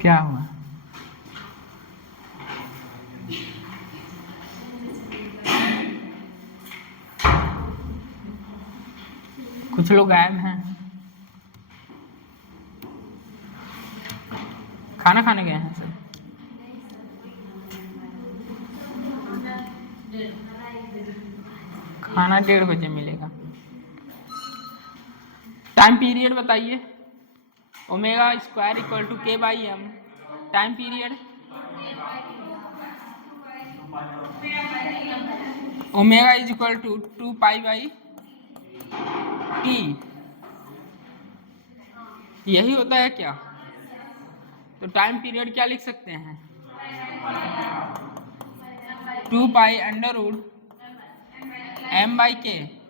क्या हुआ? कुछ लोग गायब हैं। खाना खाने गए हैं सब। खाना 1:30 बजे मिलेगा। टाइम पीरियड बताइए। Omega square equal to k by m. Time period omega is equal to 2 pi by t. यही होता है क्या? तो टाइम पीरियड क्या लिख सकते हैं? 2 pi under root m by k.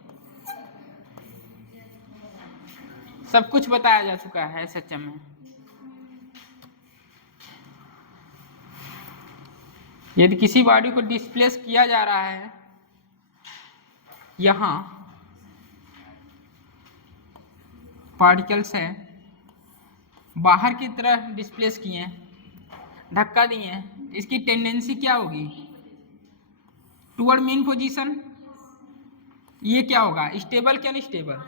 सब कुछ बताया जा चुका है SHM में। यदि किसी बॉडी को डिस्प्लेस किया जा रहा है, यहाँ पार्टिकल्स है, बाहर की तरह डिस्प्लेस किए, धक्का दिए, इसकी टेंडेंसी क्या होगी? Toward mean position. ये क्या होगा? स्टेबल क्या नहीं स्टेबल?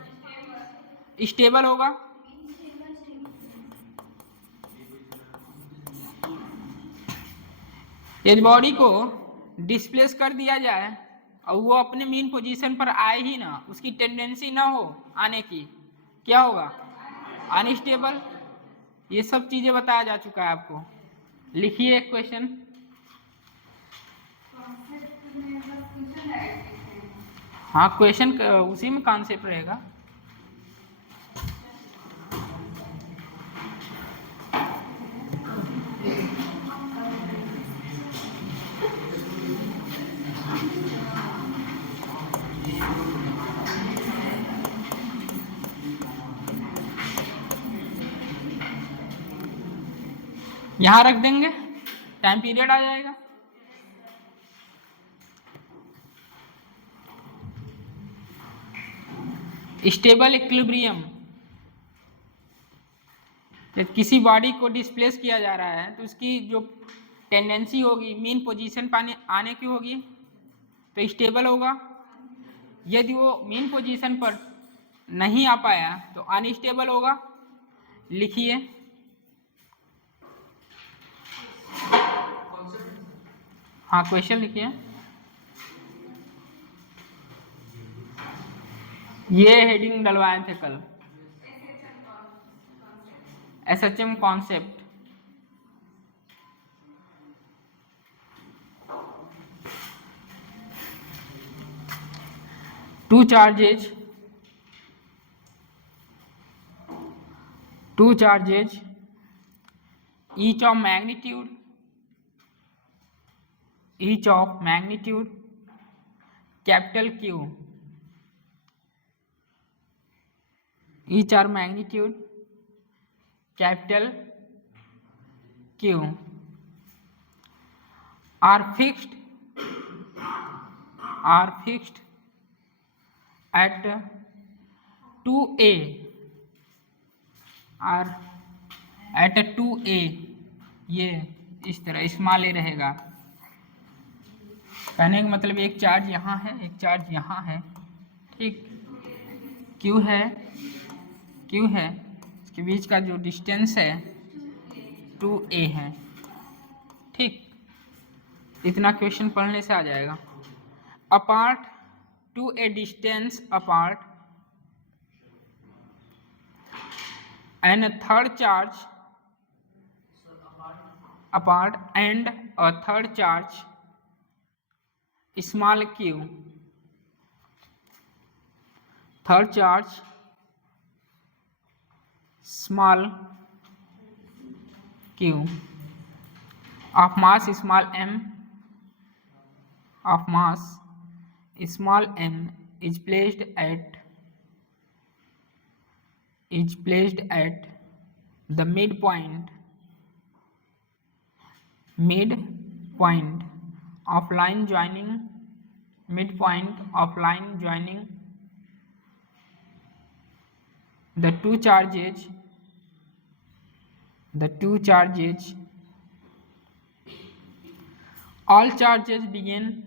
स्टेबल होगा। यदि बॉडी को डिस्प्लेस कर दिया जाए और वो अपने मीन पोजीशन पर आए ही ना, उसकी टेंडेंसी ना हो आने की, क्या होगा? अनस्टेबल। ये सब चीजें बताया जा चुका है आपको। लिखिए क्वेश्चन। हाँ, क्वेश्चन उसी में कॉन्सेप्ट रहेगा। यहां रख देंगे, टाइम पीरियड आ जाएगा। Stable equilibrium. किसी बॉडी को डिस्प्लेस किया जा रहा है तो उसकी जो टेंडेंसी होगी मीन पोजीशन पाने आने की होगी, तो स्टेबल होगा। यदि वो मीन पोजीशन पर नहीं आ पाया तो अनस्टेबल होगा। लिखिए। हाँ, क्वेश्चन लिखिए। ये हेडिंग डलवाए थे कल, SHM concept. two charges each of magnitude capital Q, each are magnitude capital Q are fixed at 2A, are at 2A। ये इस तरह स्मॉल ए रहेगा। कहने का मतलब एक चार्ज यहाँ है, एक चार्ज यहाँ है, ठीक। Q है, इसके बीच का जो डिस्टेंस है 2A है, ठीक। इतना क्वेश्चन पढ़ने से आ जाएगा। Apart to a distance apart and a third charge apart and a third charge small q, third charge small q of mass small m is placed at the midpoint of line joining the two charges the two charges, all charges begin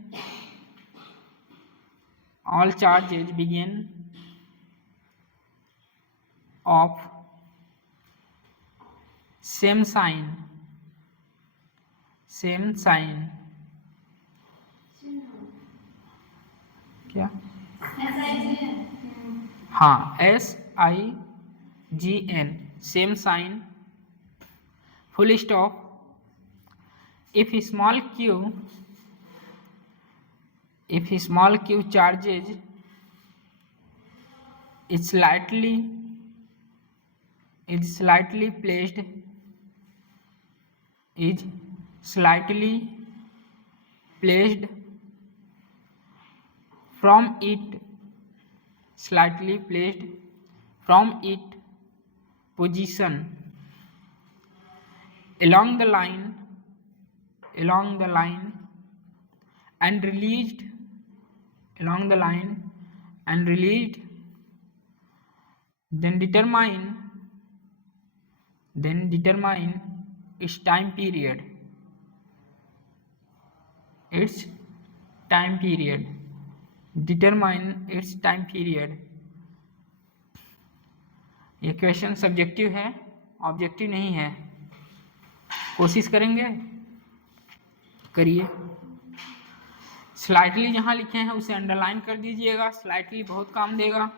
of same sign, क्या, हाँ, SIGN, same sign, full stop. if small q charges is slightly placed from its position along the line and released then determine its time period. Determine its time period. ये question subjective है, objective नहीं है. कोशिश करेंगे, करिए. Slightly जहाँ लिखे हैं उसे अंडरलाइन कर दीजिएगा, स्लाइटली बहुत काम देगा.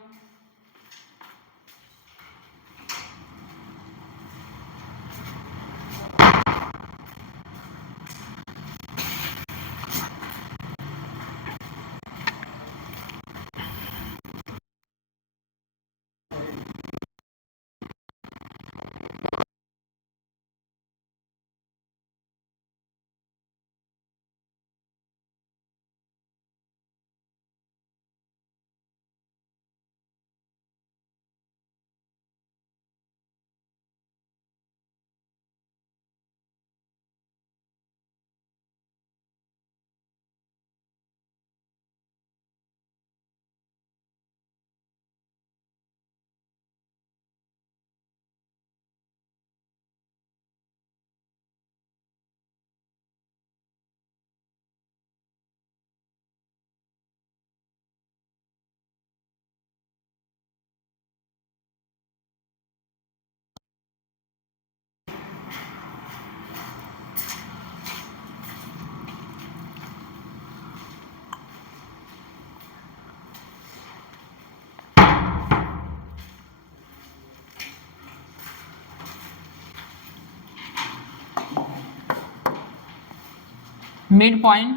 मिड पॉइंट,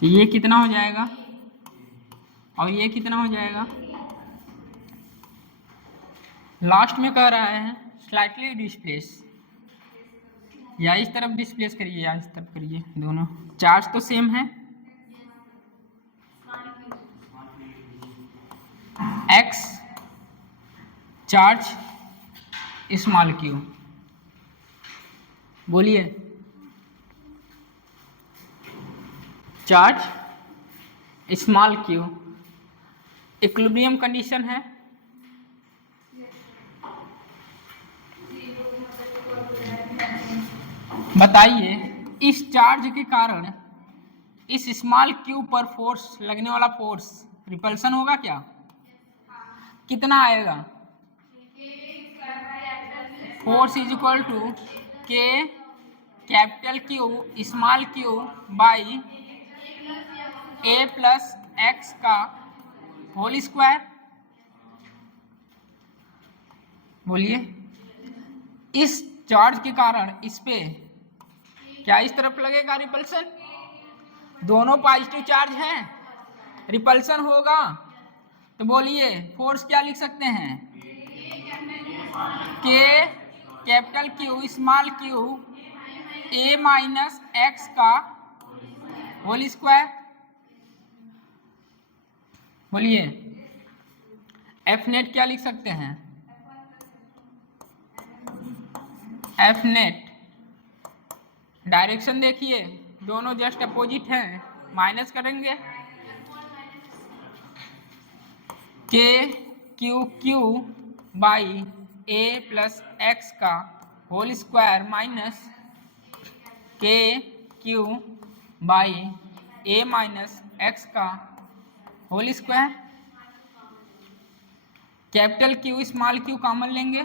तो ये कितना हो जाएगा और ये कितना हो जाएगा. लास्ट में कह रहा है स्लाइटली डिस्प्लेस, या इस तरफ डिस्प्लेस करिए या इस तरफ करिए, दोनों चार्ज तो सेम है. x चार्ज स्मॉल q, बोलिए. Charge small q, equilibrium condition है. बताइए इस चार्ज के कारण इस स्मॉल q पर फोर्स, लगने वाला फोर्स रिपल्सन होगा क्या? कितना आएगा? Force is equal to k capital Q small q by a plus x का होल स्क्वायर. बोलिए इस चार्ज के कारण इस पे क्या इस तरफ लगेगा रिपल्सन? दोनों पॉजिटिव चार्ज हैं, रिपल्सन होगा. तो बोलिए फोर्स क्या लिख सकते हैं? k capital Q small q a minus x का होल स्क्वायर. बोलिए एफ नेट क्या लिख सकते हैं? एफ नेट, डायरेक्शन देखिए दोनों जस्ट अपोजिट हैं, माइनस करेंगे. k q q by A plus x का whole square minus K Q by A minus x का whole square. Capital Q small Q common लेंगे,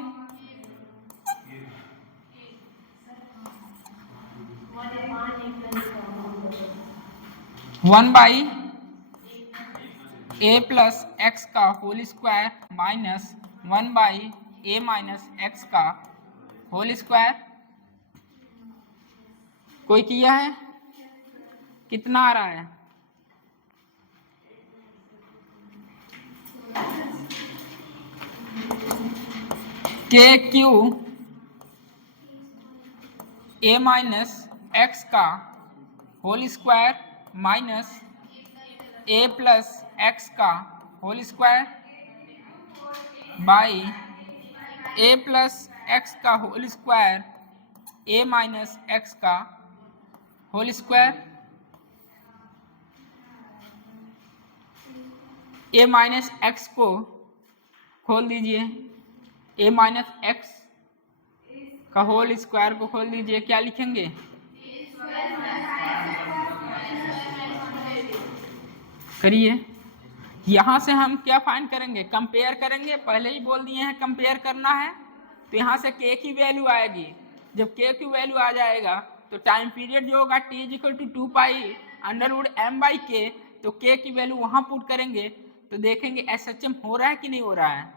one by A plus x का whole square minus one by A minus x का whole square. कोई किया है? कितना आ रहा है? K q a minus x का whole square minus a plus x का whole square by A plus x का whole square a minus x का whole square. A minus x को खोल दीजिए, ए माइनस एक्स का होल स्क्वायर को खोल दीजिए, क्या लिखेंगे? करिए। यहाँ से हम क्या फाइंड करेंगे? कंपेयर करेंगे। पहले ही बोल दिए हैं कंपेयर करना है, तो यहाँ से के की वैल्यू आएगी। जब के की वैल्यू आ जाएगा तो टाइम पीरियड जो होगा t = 2 pi under root m by k, तो के की वैल्यू वहाँ पुट करेंगे तो देखेंगे SHM हो रहा है कि नहीं हो रहा है।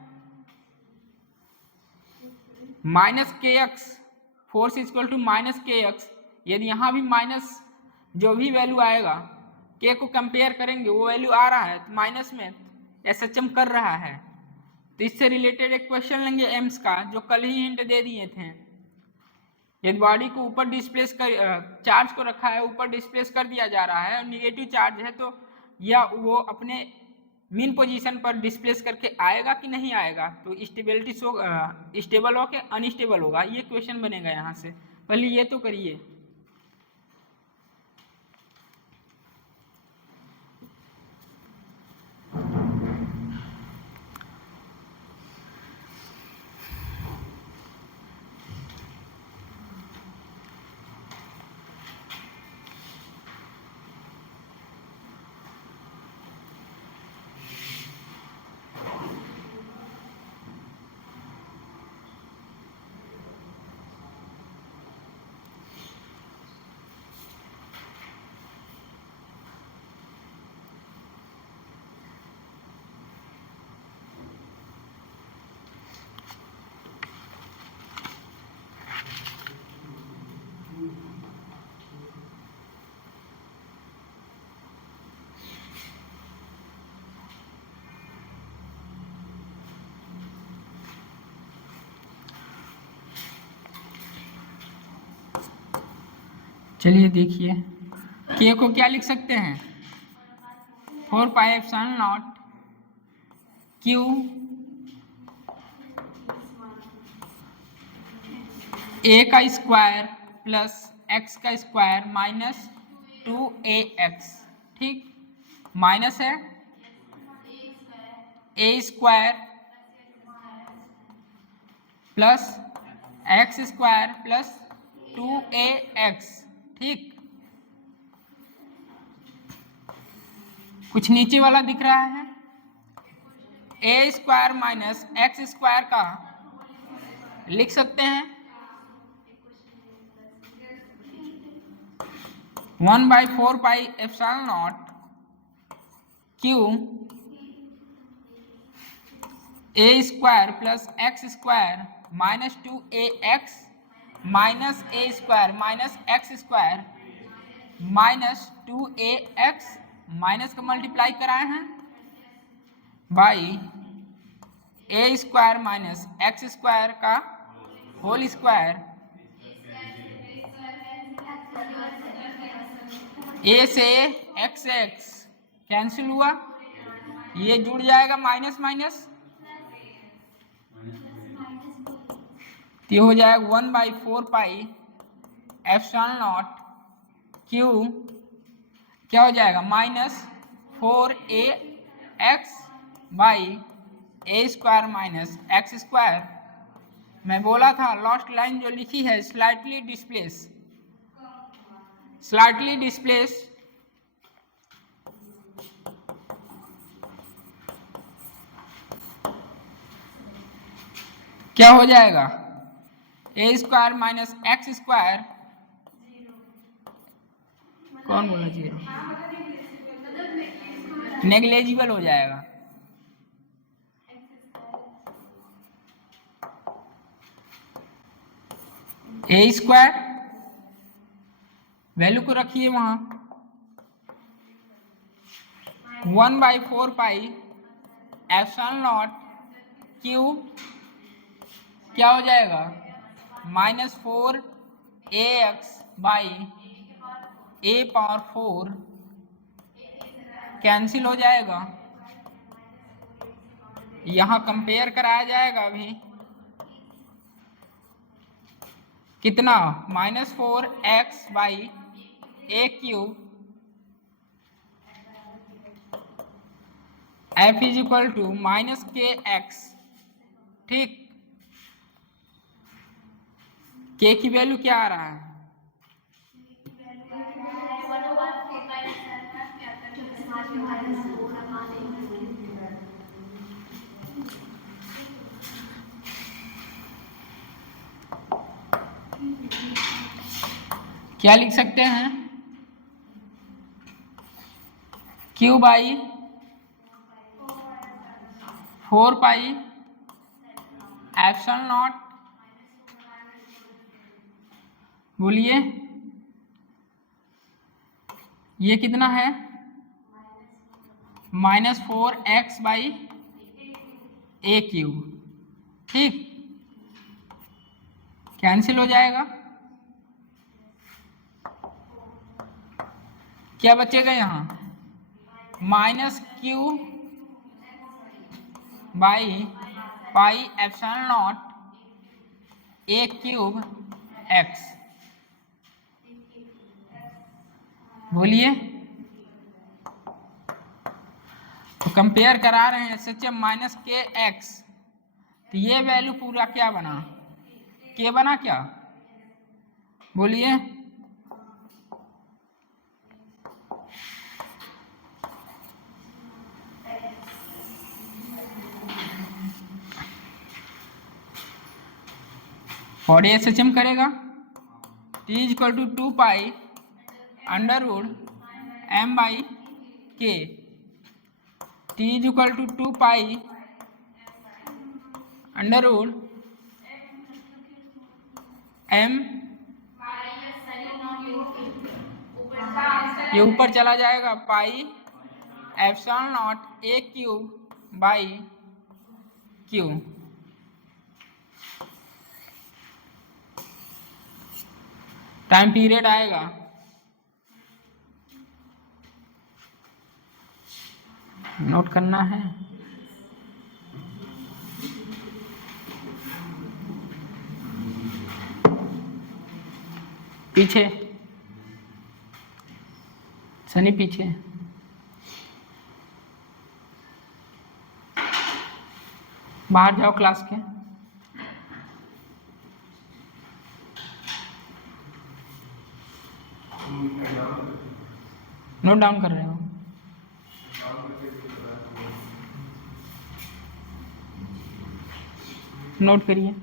Minus k x force equal to minus k x. यदि यहाँ भी माइनस जो भी वैल्यू आएगा के को कंपेयर करेंगे, वो वैल्यू आ रहा है तो माइनस में SHM कर रहा है। तो इससे रिलेटेड एक क्वेश्चन लेंगे एम्स का, जो कल ही हिंट दे दिए थे। यदि बॉडी को ऊपर डिस्प्लेस कर चार्ज को रखा है, ऊपर डिस्प्लेस कर दिया जा रहा है और निगेटिव चार्ज है, तो या वो अपने मीन पोजीशन पर डिस्प्लेस करके आएगा कि नहीं आएगा, तो स्टेबिलिटी स्टेबल हो के अनस्टेबल होगा, ये क्वेश्चन बनेगा यहाँ से। पहले ये तो करिए। चलिए देखिए, के को क्या लिख सकते हैं? 4 pi epsilon not Q A का स्क्वायर प्लस एक्स का स्क्वायर माइनस 2ax। ठीक, माइनस है A square plus X square plus 2ax। ठीक, कुछ नीचे वाला दिख रहा है, A square minus X square का लिख सकते हैं 1/4 pi epsilon not Q A square plus X square minus 2ax minus A square minus X square minus 2ax, minus का मल्टीप्लाई कराए हैं by A square minus X square का whole square. ए से x x cancel हुआ, ये जुड़ जाएगा minus minus, तो ये हो जाएगा 1/4 पाई एप्सिलॉन नॉट क्यू, क्या हो जाएगा minus 4ax by A square minus X square मैं बोला था लास्ट लाइन जो लिखी है स्लाइटली डिस्प्लेस, स्लाइटली डिस्प्लेस क्या हो जाएगा, ए स्क्वायर माइनस एक्स स्क्वायर, कौन बोला जीरो, नेग्लेजिबल हो जाएगा। ए स्क्वायर वैल्यू को रखिए वहां 1/4 पाई एप्सिलॉन नॉट क्यू क्या हो जाएगा -4 ax by a power 4 cancel हो जाएगा। यहां कंपेयर कराया जाएगा अभी कितना -4x by a cube f is equal to -kx, ठीक। k की वैल्यू क्या आ रहा है, क्या लिख सकते हैं q by 4 pi epsilon naught, बोलिए ये कितना है -4x बाई a क्यूब, ठीक। कैंसिल हो जाएगा, क्या बचेगा यहाँ -q by pi epsilon naught a cube x, बोलिए। तो कंपेयर करा रहे हैं SHM माइनस के एक्स, तो ये वैल्यू पूरा क्या बना, के बना क्या, बोलिए। और ये SHM करेगा t is equal to 2 pi under root m by k, t is equal to 2 pi under root m, ये ऊपर चला जाएगा pi epsilon naught a cube by q, time period आएगा नोट करना है। पीछे सनी, पीछे बाहर जाओ क्लास के, नोट डाउन कर रहे हो, नोट करिए।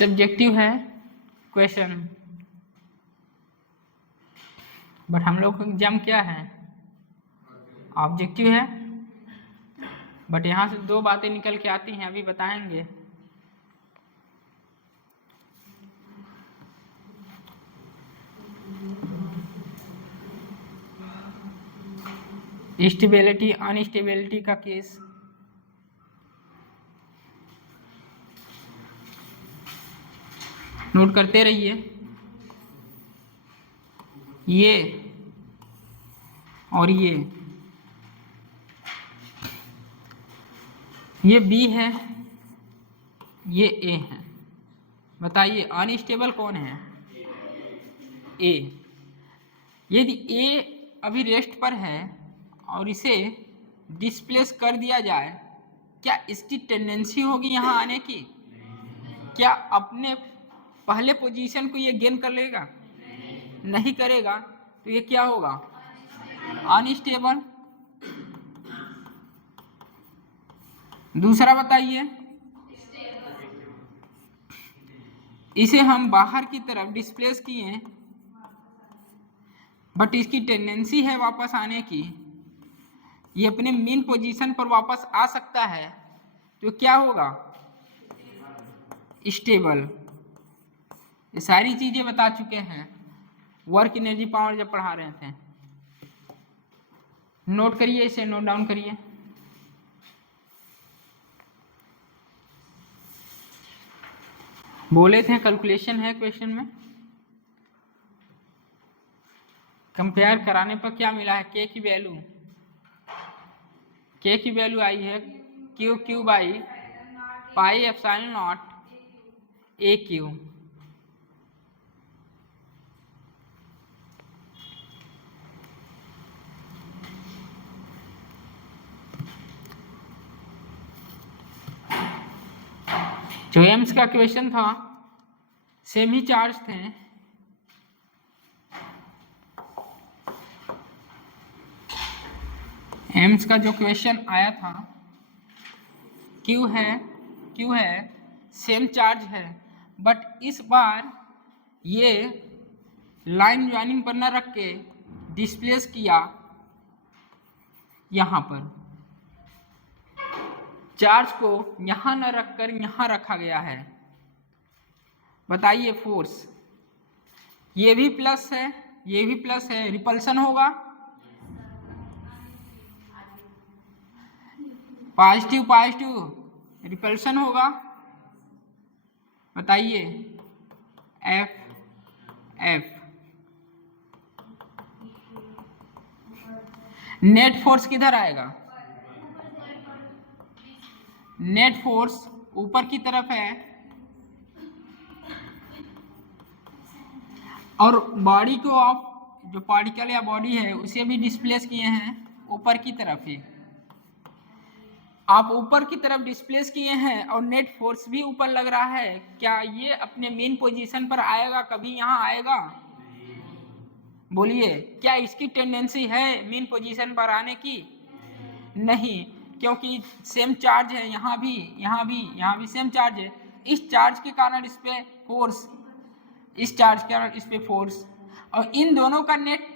सब्जेक्टिव है क्वेश्चन, बट हम लोग का एग्जाम क्या है, ऑब्जेक्टिव है। बट यहाँ से दो बातें निकल के आती हैं, अभी बताएंगे। स्टेबिलिटी अनस्टेबिलिटी का केस, नोट करते रहिए। ये और ये बी है, ये ए है। बताइए अनस्टेबल कौन है? ए। यदि ए अभी रेस्ट पर है और इसे डिस्प्लेस कर दिया जाए, क्या इसकी टेंडेंसी होगी यहाँ आने की? क्या अपने पहले पोजीशन को ये गेन कर लेगा? नहीं करेगा। तो ये क्या होगा? अनस्टेबल। दूसरा बताइए, इसे हम बाहर की तरफ डिस्प्लेस किए, बट इसकी टेंडेंसी है वापस आने की, ये अपने मेन पोजीशन पर वापस आ सकता है, तो क्या होगा? स्टेबल। ये सारी चीजें बता चुके हैं वर्क एनर्जी पावर जब पढ़ा रहे थे। नोट करिए, इसे नोट डाउन करिए। बोले थे कैलकुलेशन है क्वेश्चन में, कंपेयर कराने पर क्या मिला है? के की वैल्यू, के की वैल्यू आई है Q Q by pi epsilon not a Q. जो एम्स का क्वेश्चन था, सेम ही चार्ज थे। एम्स का जो क्वेश्चन आया था, क्यू है सेम चार्ज है, बट इस बार ये लाइन ज्वाइनिंग पर न रख के डिस्प्लेस किया यहाँ पर, चार्ज को यहाँ न रखकर यहाँ रखा गया है। बताइए फोर्स, ये भी प्लस है, ये भी प्लस है, रिपल्सन होगा? पॉजिटिव पॉजिटिव रिपल्सन होगा। बताइए एफ एफ। नेट फोर्स किधर आएगा? नेट फोर्स ऊपर की तरफ है, और बॉडी को आप जो पार्टिकल या बॉडी है उसे भी डिस्प्लेस किए हैं ऊपर की तरफ ही। आप ऊपर की तरफ डिस्प्लेस किए हैं और नेट फोर्स भी ऊपर लग रहा है, क्या ये अपने मेन पोजीशन पर आएगा? कभी यहाँ आएगा? बोलिए, क्या इसकी टेंडेंसी है मेन पोजीशन पर आने की? नहीं, क्योंकि सेम चार्ज है, यहाँ भी यहाँ भी सेम चार्ज है। इस चार्ज के कारण इस पे फोर्स, इस चार्ज के कारण इस पे फोर्स, और इन दोनों का नेट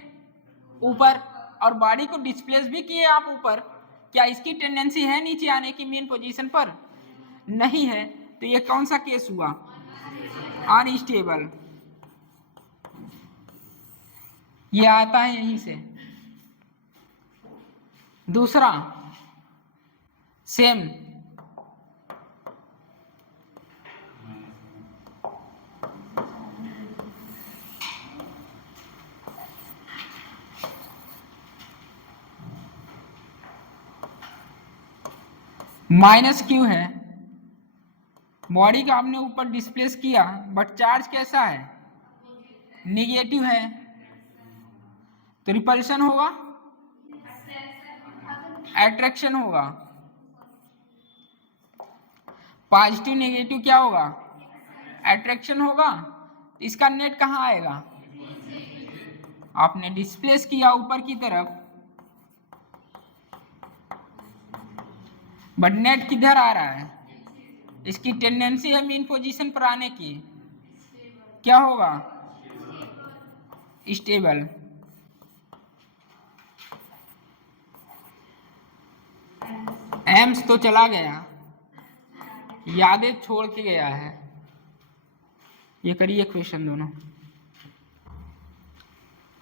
ऊपर, और बॉडी को डिस्प्लेस भी किए आप ऊपर, क्या इसकी टेंडेंसी है नीचे आने की मेन पोजीशन पर? नहीं है। तो ये कौन सा केस हुआ? अनस्टेबल। ये आता है यहीं से। दूसरा सेम, माइनस क्यू है, बॉडी का आपने ऊपर डिस्प्लेस किया, बट चार्ज कैसा है? निगेटिव है, तो रिपल्शन होगा, अट्रैक्शन होगा। पॉजिटिव नेगेटिव क्या होगा? अट्रैक्शन होगा। इसका नेट कहाँ आएगा? आपने डिस्प्लेस किया ऊपर की तरफ, बट नेट किधर आ रहा है? इसकी टेंडेंसी है मीन पोजीशन पर आने की, क्या होगा? स्टेबल। एम्स तो चला गया, यादें छोड़ के गया है। ये करिए क्वेश्चन दोनों,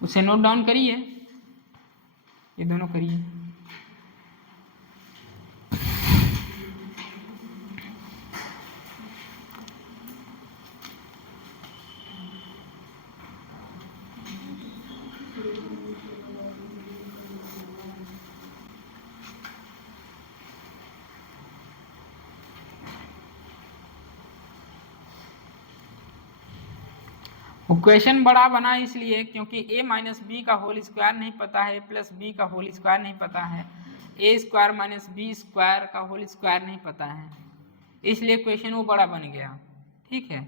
उसे नोट डाउन करिए, ये दोनों करिए। क्वेश्चन बड़ा बना इसलिए क्योंकि a माइनस बी का होल स्क्वायर नहीं पता है, प्लस बी का होल स्क्वायर नहीं पता है, a square minus b square का होल स्क्वायर नहीं पता है, इसलिए क्वेश्चन वो बड़ा बन गया। ठीक है,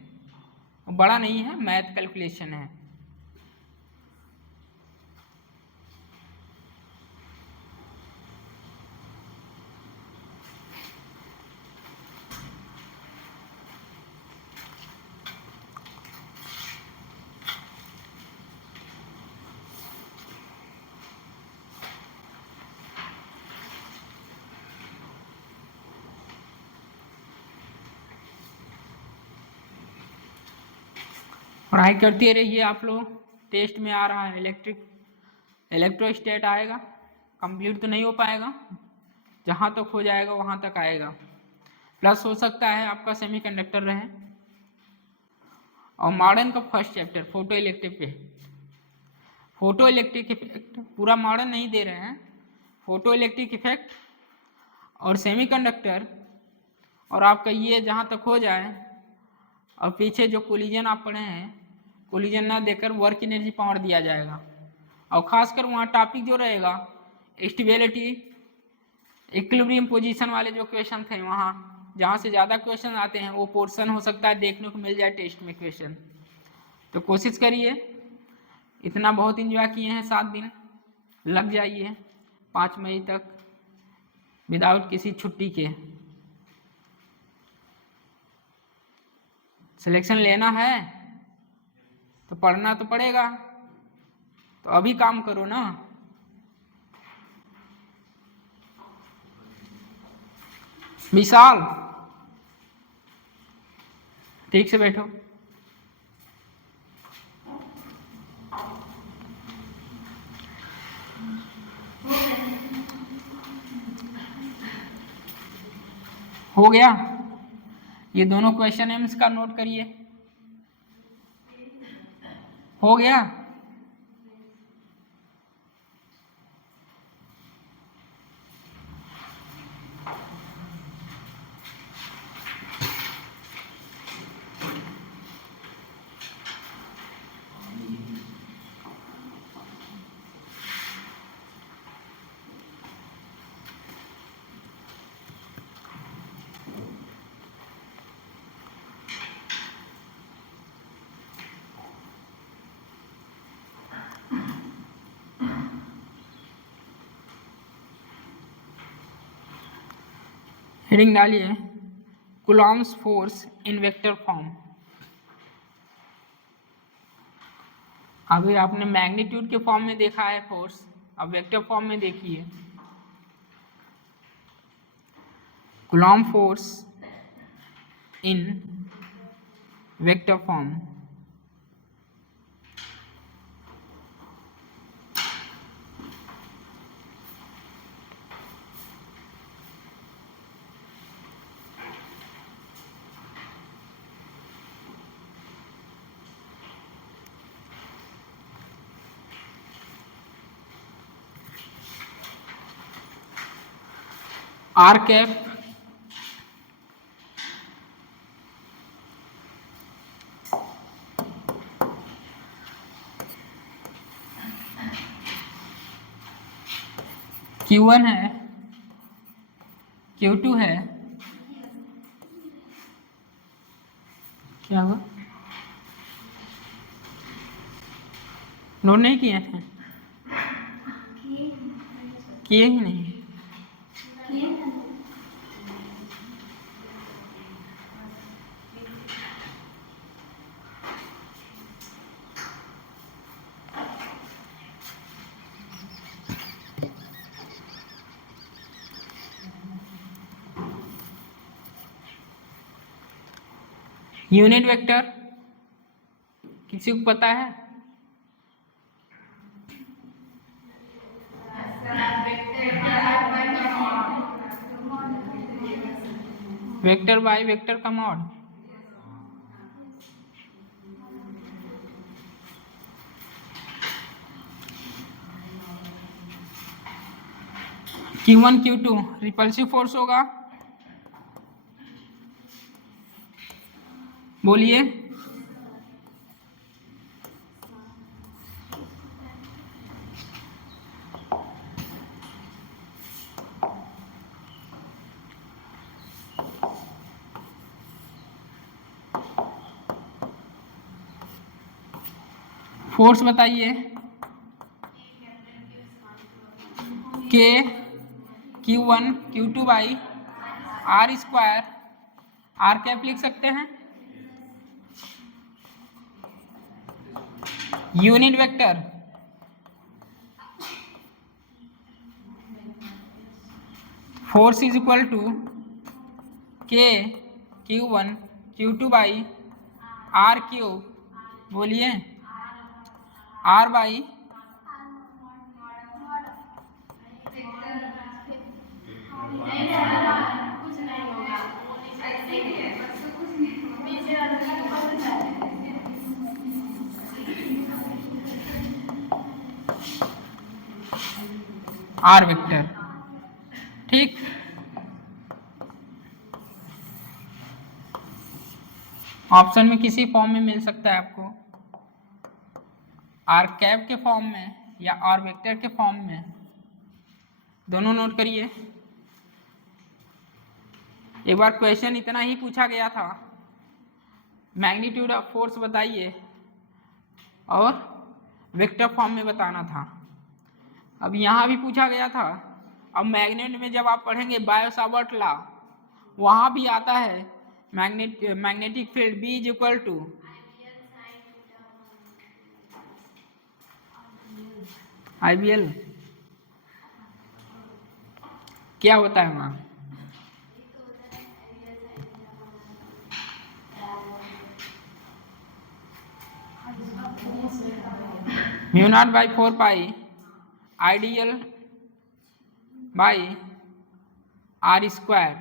वो बड़ा नहीं है, मैथ कैलकुलेशन है। पढ़ाई करते रहिए आप लोग, टेस्ट में आ रहा है इलेक्ट्रोस्टैट आएगा, कंप्लीट तो नहीं हो पाएगा, जहाँ तक हो जाएगा वहाँ तक आएगा। प्लस हो सकता है आपका सेमीकंडक्टर रहे। और मॉडर्न का first chapter photo electric effect, पूरा मॉडर्न नहीं दे रहे हैं, फोटो इलेक्ट्रिक इफेक्ट और सेमीकंडक्टर, और आपका ये जहाँ तक हो जाए, और पीछे जो कोलिजन आप पढ़े हैं, कोलिजन ना देकर वर्क एनर्जी पावर दिया जाएगा। और खासकर वहाँ टॉपिक जो रहेगा स्टेबिलिटी, इक्विलिब्रियम पोजीशन वाले जो क्वेश्चन थे, वहाँ जहाँ से ज़्यादा क्वेश्चन आते हैं वो पोर्शन हो सकता है देखने को मिल जाए टेस्ट में क्वेश्चन। तो कोशिश करिए, इतना बहुत इंजॉय किए हैं, 7 दिन लग जाइए 5 मई तक विदाउट किसी छुट्टी के। सिलेक्शन लेना है तो पढ़ना तो पड़ेगा, तो अभी काम करो ना। विशाल ठीक से बैठो। हो गया, ये दोनों क्वेश्चन एम्स का नोट करिए। हो गया, हेडिंग डालिए Coulomb's force in vector form. अभी आपने मैग्नीट्यूड के फॉर्म में देखा है फोर्स, अब वेक्टर फॉर्म में देखिए Coulomb force in vector form. R cap Q1 है, Q2 है, क्या हुआ? नोट नहीं किए थे? किए ही नहीं। यूनिट वेक्टर किसी को पता है? वेक्टर बाय वेक्टर का mod. Q1 Q2 repulsive force होगा, बोलिए। फोर्स बताइए। K Q1 Q2 by are square, r cap लिख सकते हैं। Unit vector force is equal to k Q1 Q2 by are cube, बोलिए, आर बाई आर वेक्टर। ठीक, option में किसी फॉर्म में मिल सकता है आपको, आर कैप के फॉर्म में या आर वेक्टर के फॉर्म में, दोनों नोट करिए। एक बार क्वेश्चन इतना ही पूछा गया था, मैग्नीट्यूड ऑफ फोर्स बताइए और वेक्टर फॉर्म में बताना था। अब यहाँ भी पूछा गया था। अब मैग्नेट में जब आप पढ़ेंगे बायो-सावर्ट लॉ, वहाँ भी आता है magnetic field B is equal to IBL। क्या होता है वहाँ? Mu naught by 4 pi ideal by are square,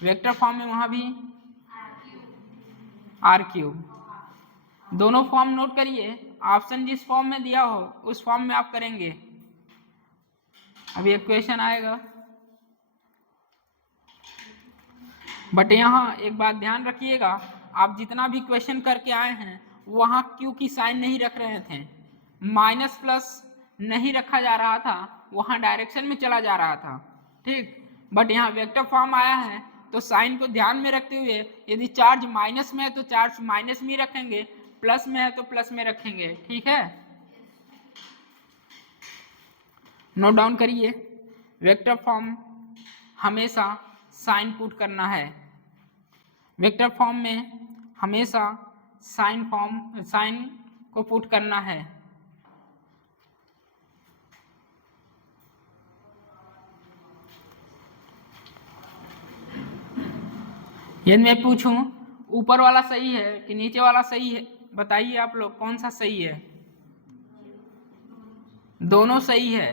vector form में वहाँ भी आर क्यूब। दोनों फॉर्म नोट करिए, ऑप्शन जिस फॉर्म में दिया हो उस फॉर्म में आप करेंगे। अभी एक क्वेश्चन आएगा, बट यहाँ एक बात ध्यान रखिएगा, आप जितना भी क्वेश्चन करके आए हैं वहाँ क्यू की साइन नहीं रख रहे थे, माइनस प्लस नहीं रखा जा रहा था, वहाँ डायरेक्शन में चला जा रहा था। ठीक, बट यहाँ वेक्टर फॉर्म आया है तो साइन को ध्यान में रखते हुए यदि चार्ज माइनस में है तो चार्ज माइनस में रखेंगे, प्लस में है तो प्लस में रखेंगे। ठीक है, नोट डाउन करिए। वेक्टर फॉर्म हमेशा साइन पुट करना है, वेक्टर फॉर्म में हमेशा साइन को पुट करना है। यदि मैं पूछूं ऊपर वाला सही है कि नीचे वाला सही है, बताइए आप लोग कौन सा सही है? दोनों सही है।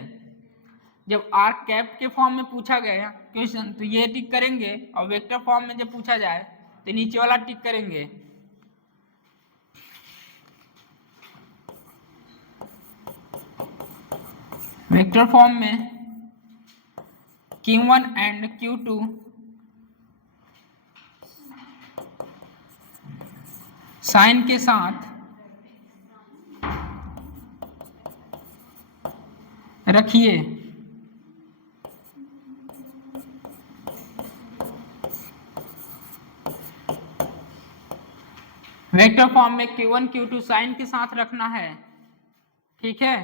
जब आर कैप के फॉर्म में पूछा गया क्वेश्चन तो ये टिक करेंगे, और वेक्टर फॉर्म में जब पूछा जाए तो नीचे वाला टिक करेंगे। वेक्टर फॉर्म में Q1 एंड Q2 साइन के साथ रखिए। वेक्टर फॉर्म में Q1 Q2 साइन के साथ रखना है। ठीक है,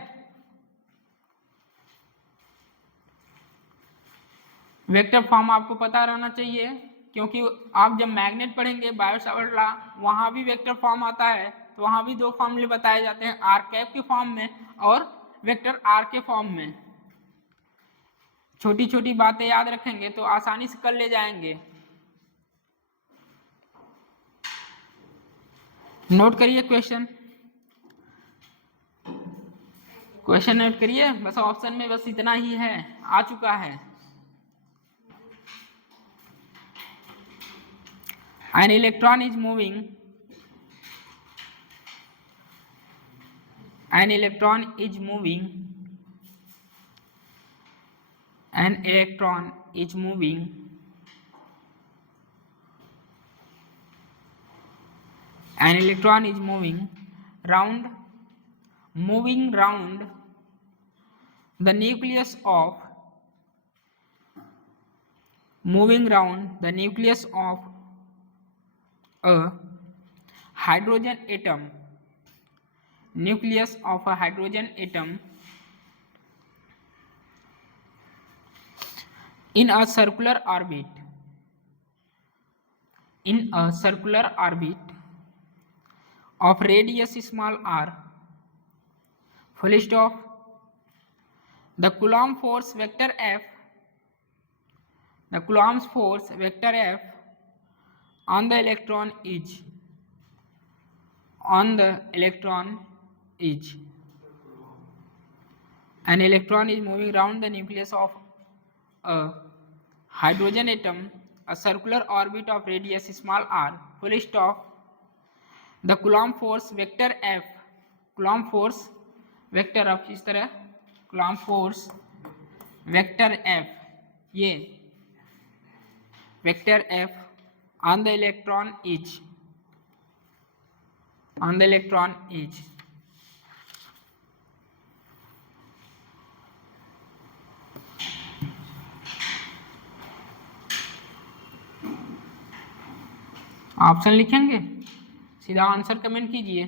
वेक्टर फॉर्म आपको पता रहना चाहिए, क्योंकि आप जब मैग्नेट पढ़ेंगे बायो-सावर्ट लॉ, वहाँ भी वेक्टर फॉर्म आता है, तो वहाँ भी दो फॉर्मूले बताए जाते हैं, आर कैप के फॉर्म में और वेक्टर आर के फॉर्म में। छोटी छोटी बातें याद रखेंगे तो आसानी से कर ले जाएंगे। नोट करिए क्वेश्चन, क्वेश्चन नोट करिए। बस ऑप्शन में बस इतना ही है, आ चुका है। An electron is moving, an electron is moving, an electron is moving, an electron is moving round the nucleus of a hydrogen atom, nucleus of a hydrogen atom in a circular orbit, of radius small r, full stop. The Coulomb force vector F on the electron is an electron is moving around the nucleus of a hydrogen atom, a circular orbit of radius small r, full stop. The Coulomb force vector F, Coulomb force vector F इस तरह, Coulomb force vector F, ये vector F on the electron is option लिखेंगे, सीधा answer comment कीजिए।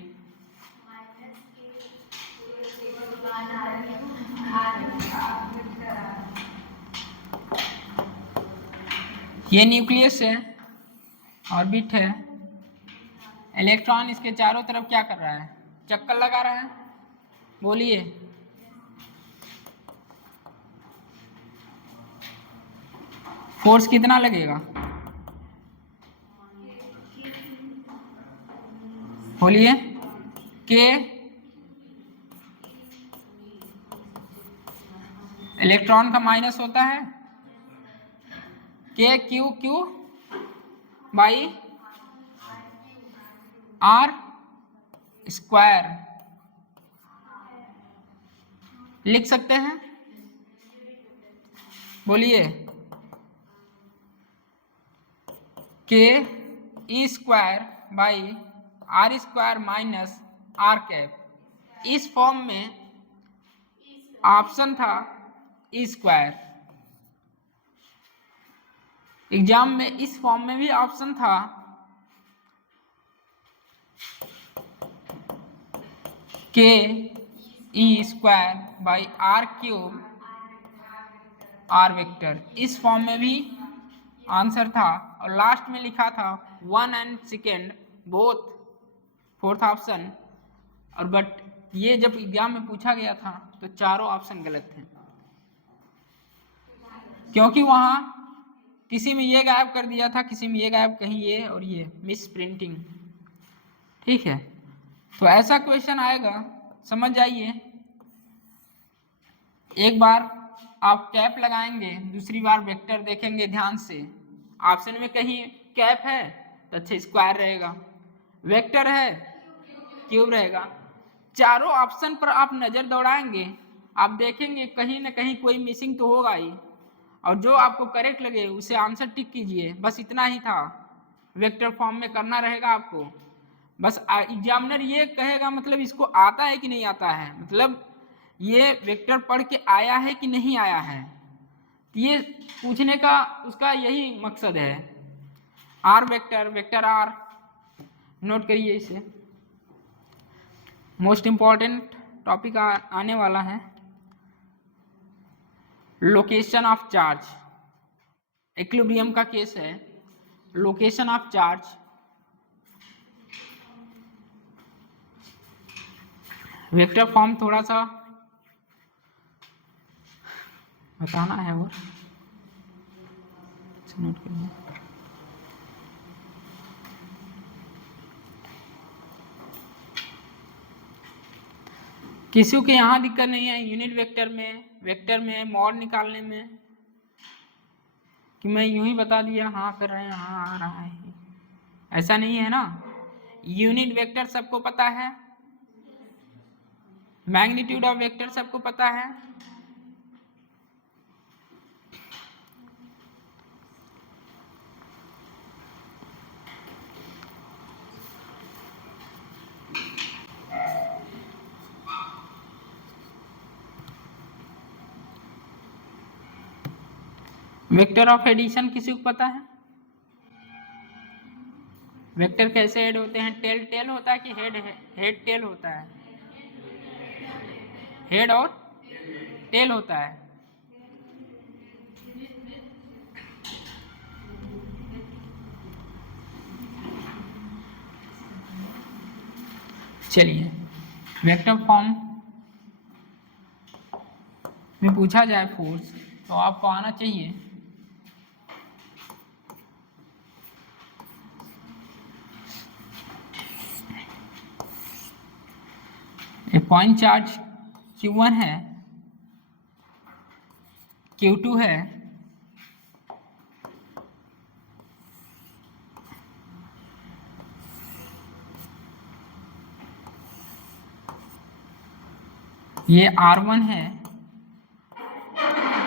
ये nucleus है, orbit है, electron इसके चारों तरफ क्या कर रहा है, चक्कर लगा रहा है। बोलिए, फोर्स कितना लगेगा, बोलिए। के इलेक्ट्रॉन का माइनस होता है, k Q by are square लिख सकते हैं। बोलिए, K E square by are square minus R cap. इस फॉर्म में ऑप्शन था ई स्क्वायर, एग्जाम में इस फॉर्म में भी ऑप्शन था K E square by are cube R vector, इस फॉर्म में भी आंसर था। और लास्ट में लिखा था 1 and 2 बोथ, फोर्थ ऑप्शन। और बट ये जब एग्जाम में पूछा गया था तो चारों ऑप्शन गलत थे, क्योंकि वहां किसी में ये गायब कर दिया था, किसी में ये गायब, कहीं ये और ये मिस प्रिंटिंग। ठीक है, तो ऐसा क्वेश्चन आएगा, समझ जाइए। एक बार आप कैप लगाएंगे, दूसरी बार वेक्टर देखेंगे ध्यान से। ऑप्शन में कहीं कैप है तो अच्छा स्क्वायर रहेगा, वेक्टर है क्यूब रहेगा। चारों ऑप्शन पर आप नजर दौड़ाएंगे, आप देखेंगे कहीं ना कहीं कोई मिसिंग तो होगा ही, और जो आपको करेक्ट लगे उसे आंसर टिक कीजिए। बस इतना ही था, वेक्टर फॉर्म में करना रहेगा आपको। बस एग्जामिनर ये कहेगा मतलब इसको आता है कि नहीं आता है, मतलब ये वेक्टर पढ़ के आया है कि नहीं आया है, ये पूछने का उसका यही मकसद है। R vector, vector r, note करिए इसे। मोस्ट इम्पॉर्टेंट टॉपिक आने वाला है, लोकेशन ऑफ चार्ज। इक्विलिब्रियम का केस है, location of charge. Vector form थोड़ा सा बताना है और नोट करिए। किसी के यहाँ दिक्कत नहीं है यूनिट वेक्टर में मॉड निकालने में, कि मैं यूं ही बता दिया हाँ कर रहे हैं हाँ आ रहा है, ऐसा नहीं है ना। यूनिट वेक्टर सबको पता है, मैग्नीट्यूड ऑफ वेक्टर सबको पता है। वेक्टर ऑफ एडिशन किसी को पता है? वेक्टर कैसे ऐड होते हैं? टेल होता है कि हेड टेल होता है? हेड और टेल होता है। चलिए वेक्टर फॉर्म में पूछा जाए फोर्स तो आपको आना चाहिए ये पॉइंट चार्ज Q1 है, Q2 है, ये R1 है,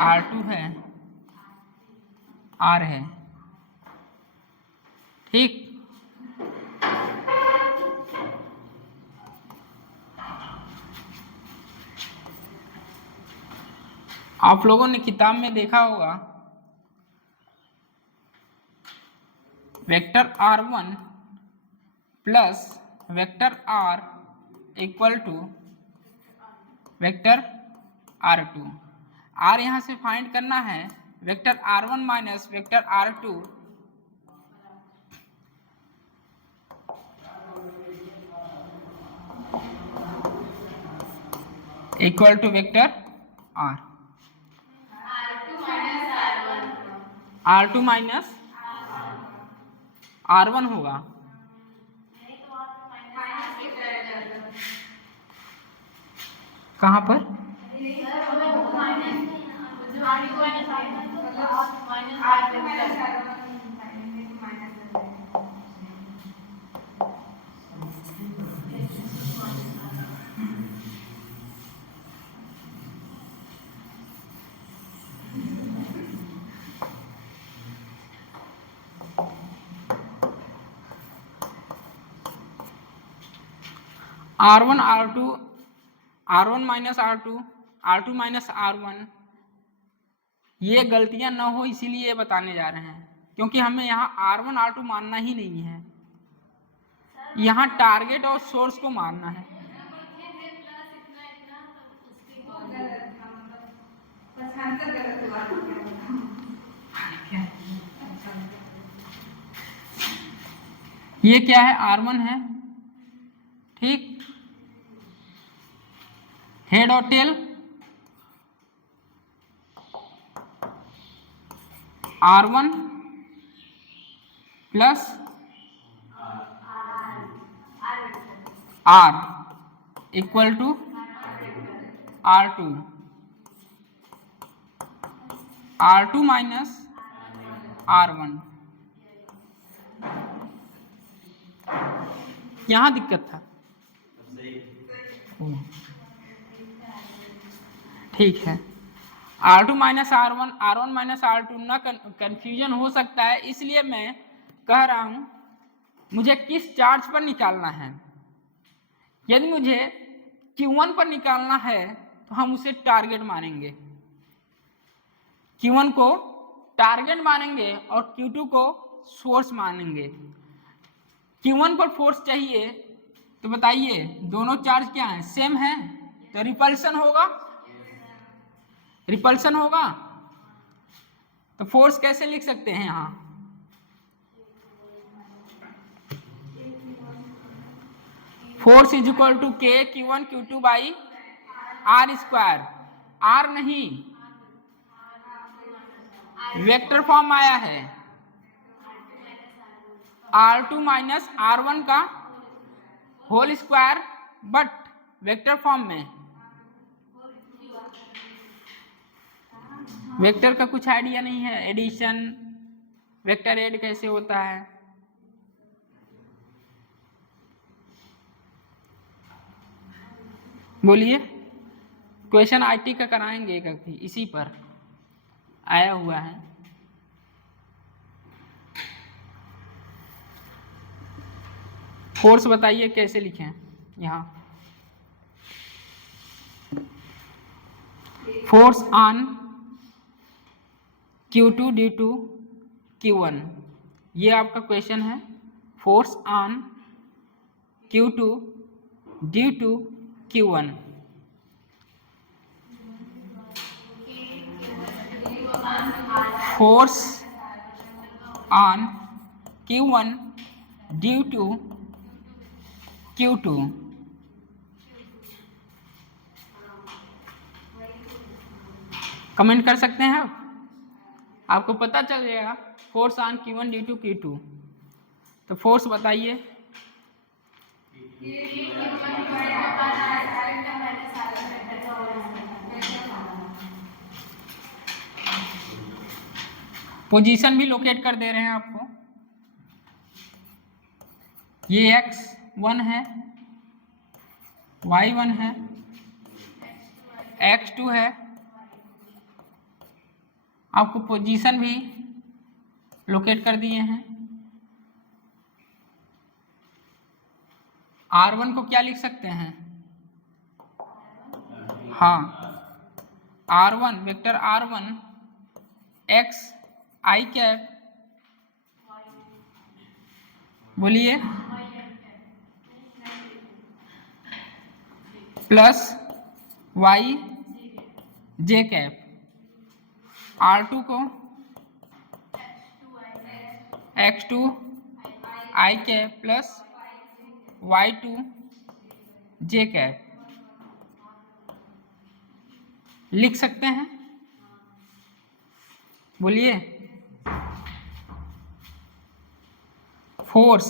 R2 है, R है, ठीक। आप लोगों ने किताब में देखा होगा vector R1 plus vector R equal to vector R2। R यहाँ से फाइंड करना है, vector R1 minus vector R2 equal to vector R। R2 minus R1 होगा, कहाँ पर? R1 R2 R1 minus R2 R2 minus R1, ये गलतियां न हो इसीलिए बताने जा रहे हैं, क्योंकि हमें यहाँ R1 R2 मानना ही नहीं है, यहाँ टारगेट और सोर्स को मानना है। ये क्या है? R1 है, ठीक। हेड और tail R1 plus R equal to R2, R2 minus R1। यहाँ दिक्कत था, ठीक है। R2 minus R1 R1 minus R2 ना कंफ्यूजन हो सकता है, इसलिए मैं कह रहा हूं मुझे किस चार्ज पर निकालना है। यदि मुझे Q1 पर निकालना है तो हम उसे टारगेट मानेंगे, Q1 को टारगेट मानेंगे और Q2 को सोर्स मानेंगे। Q1 पर फोर्स चाहिए तो बताइए दोनों चार्ज क्या है? सेम है, तो रिपल्सन होगा, रिपल्सन होगा। तो फोर्स कैसे लिख सकते हैं यहाँ? Force is equal to K Q1 Q2 by R square. R नहीं, वेक्टर फॉर्म आया है R2 माइनस R1 का whole square, but vector form में वेक्टर का कुछ आइडिया नहीं है, एडिशन वेक्टर ऐड कैसे होता है? बोलिए। क्वेश्चन आईटी का कराएंगे कभी, इसी पर आया हुआ है। फोर्स बताइए कैसे लिखें यहाँ। Force on Q2 due to Q1, ये आपका क्वेश्चन है। Force on Q2 due to Q1। Force on Q1 due to Q2। Comment कर सकते हैं आप, आपको पता चल जाएगा force on Q1 due to Q2। तो फोर्स बताइए। पोजीशन भी लोकेट कर दे रहे हैं आपको। ये x1 है, y1 है, x2 है। आपको पोजीशन भी लोकेट कर दिए हैं। R1 को क्या लिख सकते हैं? हाँ, R1 vector R1 x i cap, बोलिए, plus y j cap. R2 को x2 i cap plus y2 j cap लिख सकते हैं। बोलिए। फोर्स,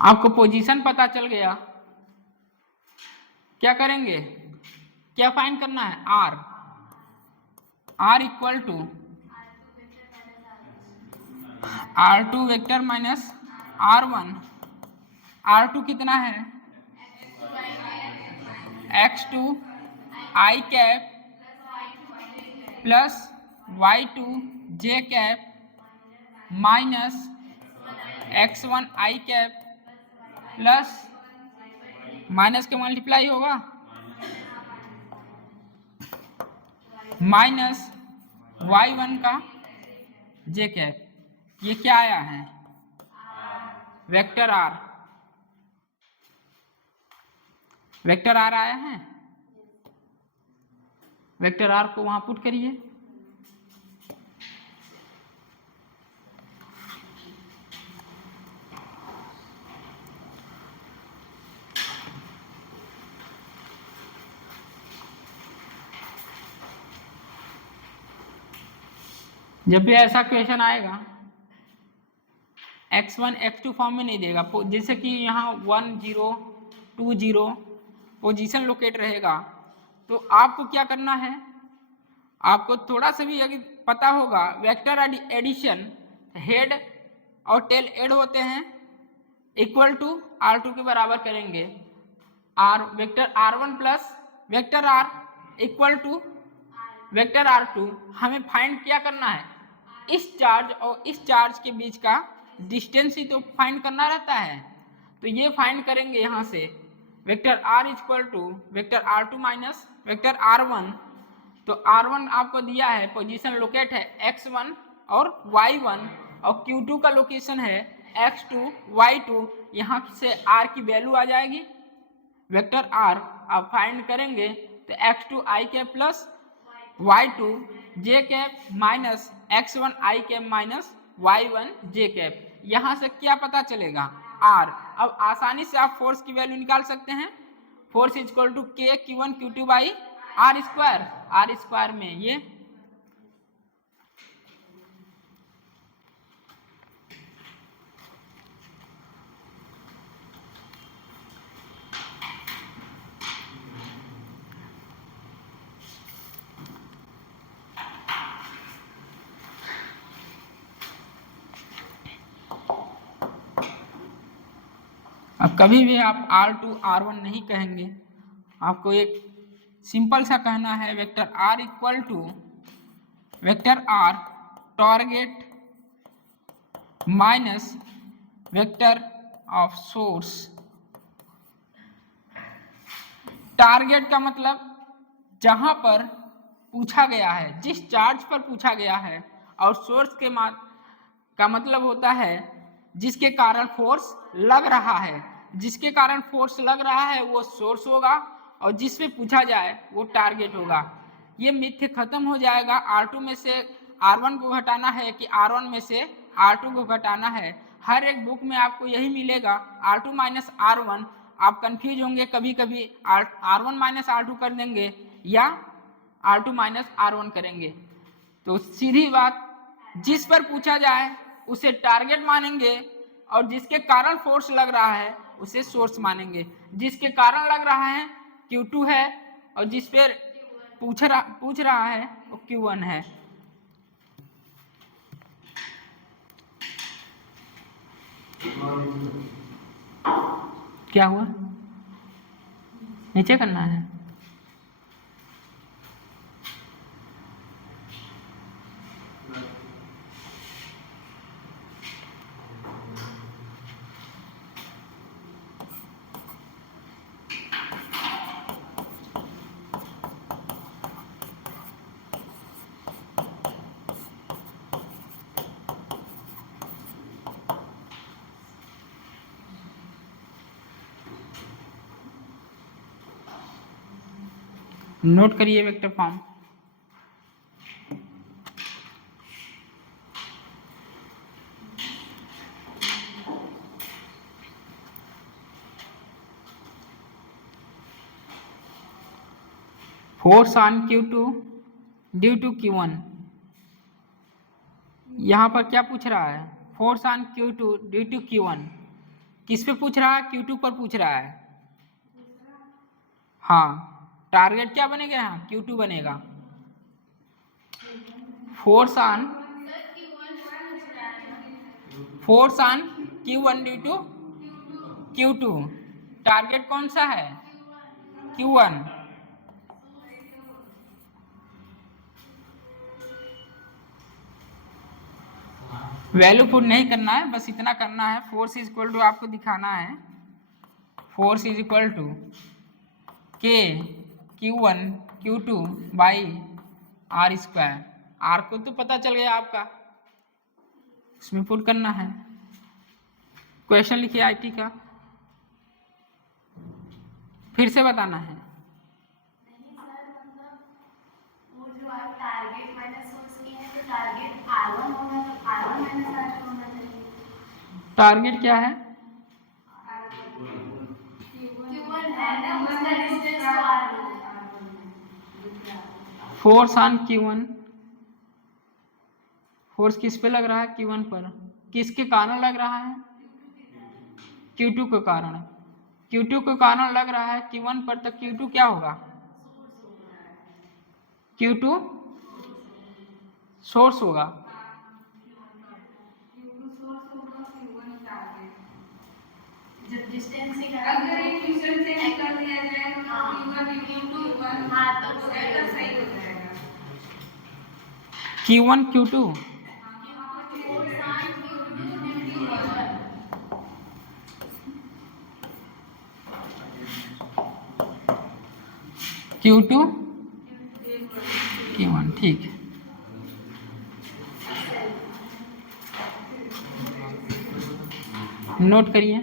आपको पोजीशन पता चल गया, क्या करेंगे? क्या फाइंड करना है? R equal to R2 vector minus R1। R2 कितना है? x2 i cap plus y2 j cap minus x1 i cap plus minus के मल्टीप्लाई होगा माइनस y1 का j कैप। ये क्या आया है? Vector R। वेक्टर R आया है। वेक्टर R को वहां पुट करिए। जब भी ऐसा क्वेश्चन आएगा x1 x2 फॉर्म में नहीं देगा, जैसे कि यहाँ 1 0 2 0 पोजीशन लोकेट रहेगा, तो आपको क्या करना है? आपको थोड़ा सा भी अगर पता होगा, वेक्टर एडिशन हेड और टेल एड होते हैं, इक्वल टू R2 के बराबर करेंगे। Vector R1 plus vector R equal to vector R2। हमें फाइंड क्या करना है? इस चार्ज और इस चार्ज के बीच का डिस्टेंस ही तो फाइंड करना रहता है। तो ये फाइंड करेंगे यहाँ से, vector R equal to vector R2 minus vector R1। तो R1 आपको दिया है, पोजीशन लोकेट है x1 और y1, और Q2 का लोकेशन है x2 y2। यहाँ से R की वैल्यू आ जाएगी, वेक्टर R आप फाइंड करेंगे तो x2 i cap plus y2 j cap minus x1 i cap minus y1 j cap. यहाँ से क्या पता चलेगा? R। अब आसानी से आप फोर्स की वैल्यू निकाल सकते हैं। Force equal to k q1 q2 by R square. R square में ये अब कभी भी आप R2 R1 नहीं कहेंगे, आपको एक सिंपल सा कहना है vector R equal to vector R target minus vector of source. Target का मतलब जहां पर पूछा गया है, जिस चार्ज पर पूछा गया है, और सोर्स के का मतलब होता है जिसके कारण फोर्स लग रहा है। जिसके कारण फोर्स लग रहा है वो सोर्स होगा, और जिस पे पूछा जाए वो टारगेट होगा। ये मिथ्य खत्म हो जाएगा। R2 में से R1 को घटाना है कि R1 में से R2 को घटाना है। हर एक बुक में आपको यही मिलेगा, R2 माइनस R1। आप कंफ्यूज होंगे, कभी कभी R1 माइनस R2 कर देंगे या R2 माइनस R1 करेंगे। तो सीधी बात, जिस पर पूछा जाए उसे टारगेट मानेंगे, और जिसके कारण फोर्स लग रहा है उसे सोर्स मानेंगे। जिसके कारण लग रहा है Q2 है, और जिस पर पूछ रहा है वो Q1 है। क्या हुआ? नीचे करना है। नोट करिए vector form. Force on Q2 due to Q1। यहाँ पर क्या पूछ रहा है? Force on Q2 due to Q1। किस पे पूछ रहा है? Q2 पर पूछ रहा है। हाँ, टारगेट क्या बनेगा? यहाँ Q2 बनेगा। Force on Q1 due to Q2। Target कौन सा है? Q1। वैल्यू पुट नहीं करना है, बस इतना करना है। फोर्स इज इक्वल टू आपको दिखाना है, force is equal to K Q1 Q2 by R square. R को तो पता चल गया आपका, इसमें पुट करना है। क्वेश्चन लिखिए IT का, फिर से बताना है। टारगेट क्या है? Force on Q1। फोर्स किस पे लग रहा है? Q1 पर। किसके कारण लग रहा है? Q2 के कारण। Q2 के कारण लग रहा है Q1 पर, तो Q2 क्या होगा? Q2 सोर्स होगा। जब डिस्टेंस से अगर एक ट्यूशन से निकाल दिया जाए तो सही हो जाएगा। Q1 Q2 Q2 Q1, ठीक। नोट करिए।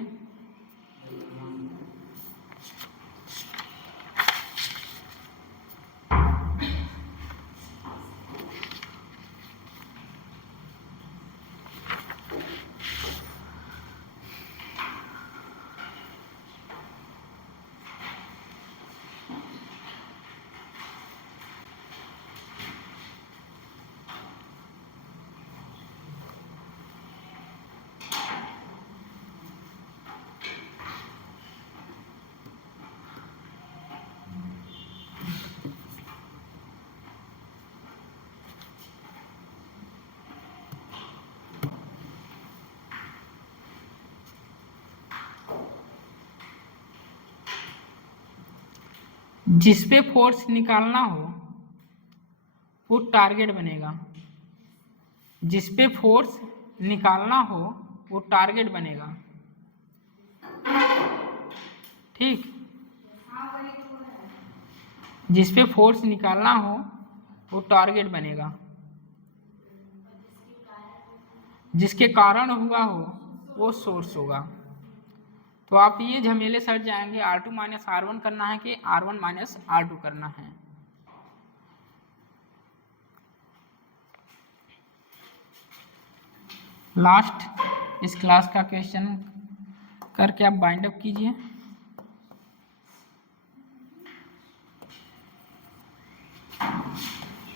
जिस पे फोर्स निकालना हो वो टारगेट बनेगा, जिस पे फोर्स निकालना हो वो टारगेट बनेगा। ठीक, जिस पे फोर्स निकालना हो वो टारगेट बनेगा, जिसके कारण हुआ हो वो सोर्स होगा। तो आप ये झमेले सट जाएंगे, R2 माइनस R1 करना है कि R1 माइनस R2 करना है। लास्ट इस क्लास का क्वेश्चन करके आप बाइंड अप कीजिए।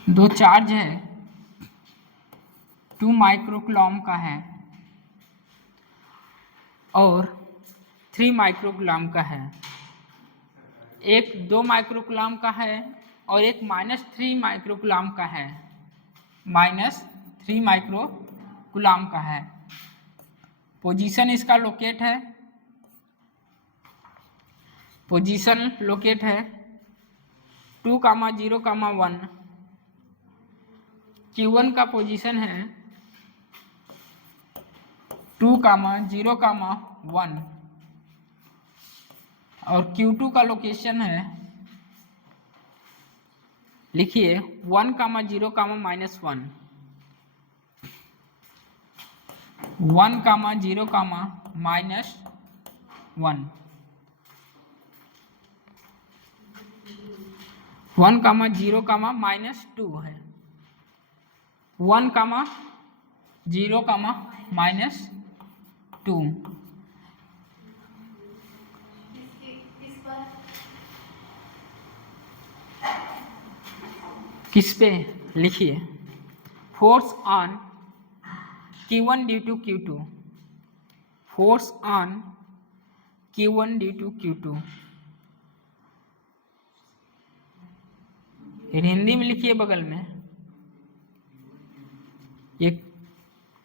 दो चार्ज है, 2 माइक्रोकूलम का है और 3 माइक्रोकूलम का है। एक 2 माइक्रोकूलम का है और एक -3 माइक्रोकूलम का है, -3 माइक्रोकूलम का है। पोजीशन इसका लोकेट है, पोजीशन लोकेट है 2, 0, 1। Q1 का पोजीशन है 2, 0, 1 और Q2 का लोकेशन है, लिखिए 1, 0, -1 1, 0, -1 1, 0, -2 है, 1, 0, -2। किस पे लिखिए, force on Q1 due to Q2, force on Q1 due to Q2। फिर हिंदी में लिखिए बगल में, ये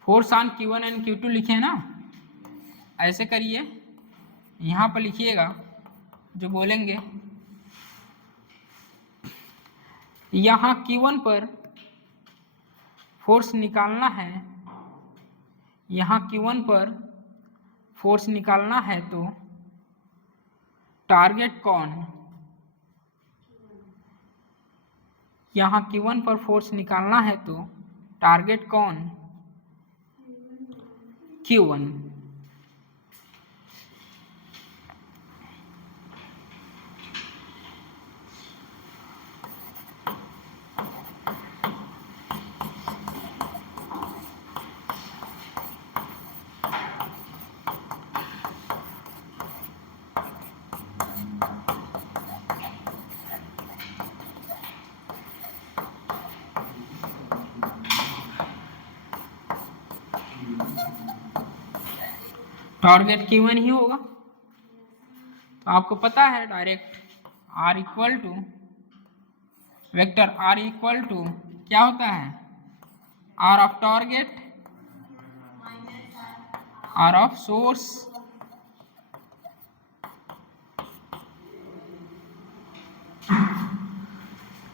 force on Q1 and Q2 लिखे ना, ऐसे करिए, यहाँ पर लिखिएगा जो बोलेंगे। यहाँ Q1 पर फोर्स निकालना है, यहाँ Q1 पर फोर्स निकालना है तो टारगेट कौन, यहाँ Q1 पर फोर्स निकालना है तो टारगेट कौन, Q1। टारगेट Q1 ही होगा। तो आपको पता है direct R equal to vector R equal to क्या होता है, R of target R of source.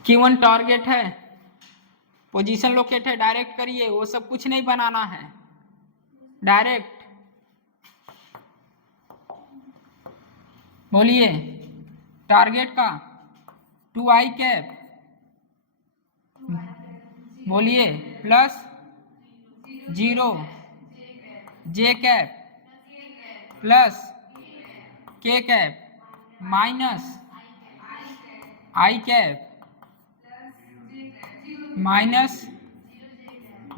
Q1 target है, पोजीशन लोकेट है, डायरेक्ट करिए, वो सब कुछ नहीं बनाना है, डायरेक्ट बोलिए। टारगेट का 2i कैप बोलिए plus 0 j cap plus k cap minus i cap minus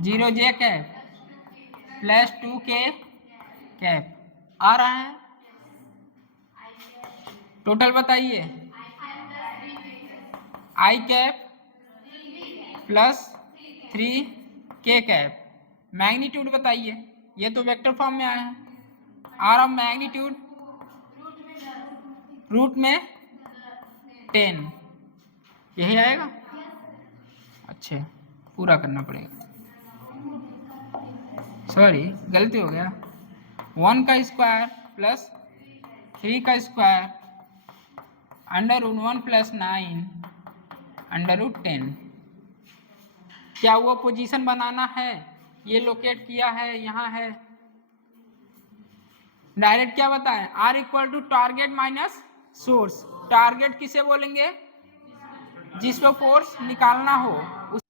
0 j cap plus 2k cap. आ रहा है, टोटल बताइए, i cap plus 3k cap. Magnitude बताइए, ये तो वेक्टर फॉर्म में आया है, आर ऑफ मैग्नीट्यूड रूट में 10, यही आएगा। अच्छा, पूरा करना पड़ेगा, सॉरी गलती हो गया। 1 का स्क्वायर प्लस 3 का स्क्वायर √1 + 9 √10। क्या वो पोजीशन बनाना है? ये लोकेट किया है, यहाँ है। डायरेक्ट क्या बताए? R = target minus source. Target किसे बोलेंगे? जिस पे फोर्स निकालना हो उस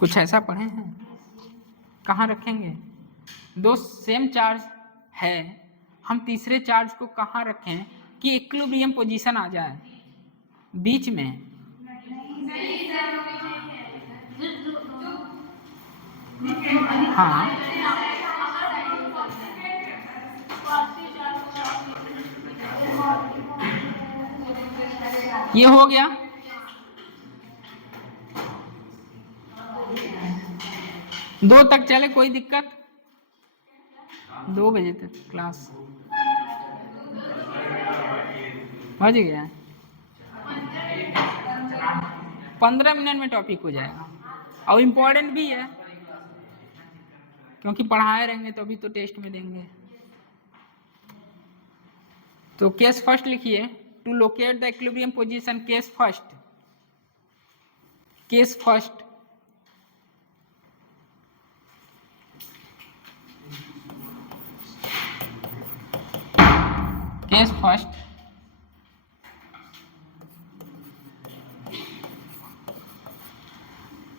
कुछ ऐसा पढ़े हैं? कहाँ रखेंगे? दो सेम चार्ज है, हम तीसरे चार्ज को कहाँ रखें कि इक्विलिब्रियम पोजीशन आ जाए? बीच में। हाँ, ये हो गया। दो तक चले, कोई दिक्कत? 2 बजे तक क्लास बज गया। 15 मिनट में टॉपिक हो जाएगा और इम्पोर्टेंट भी है, क्योंकि पढ़ाए रहेंगे तो अभी तो टेस्ट में देंगे। तो केस फर्स्ट लिखिए, to locate the equilibrium position. Case first, case first. Case first,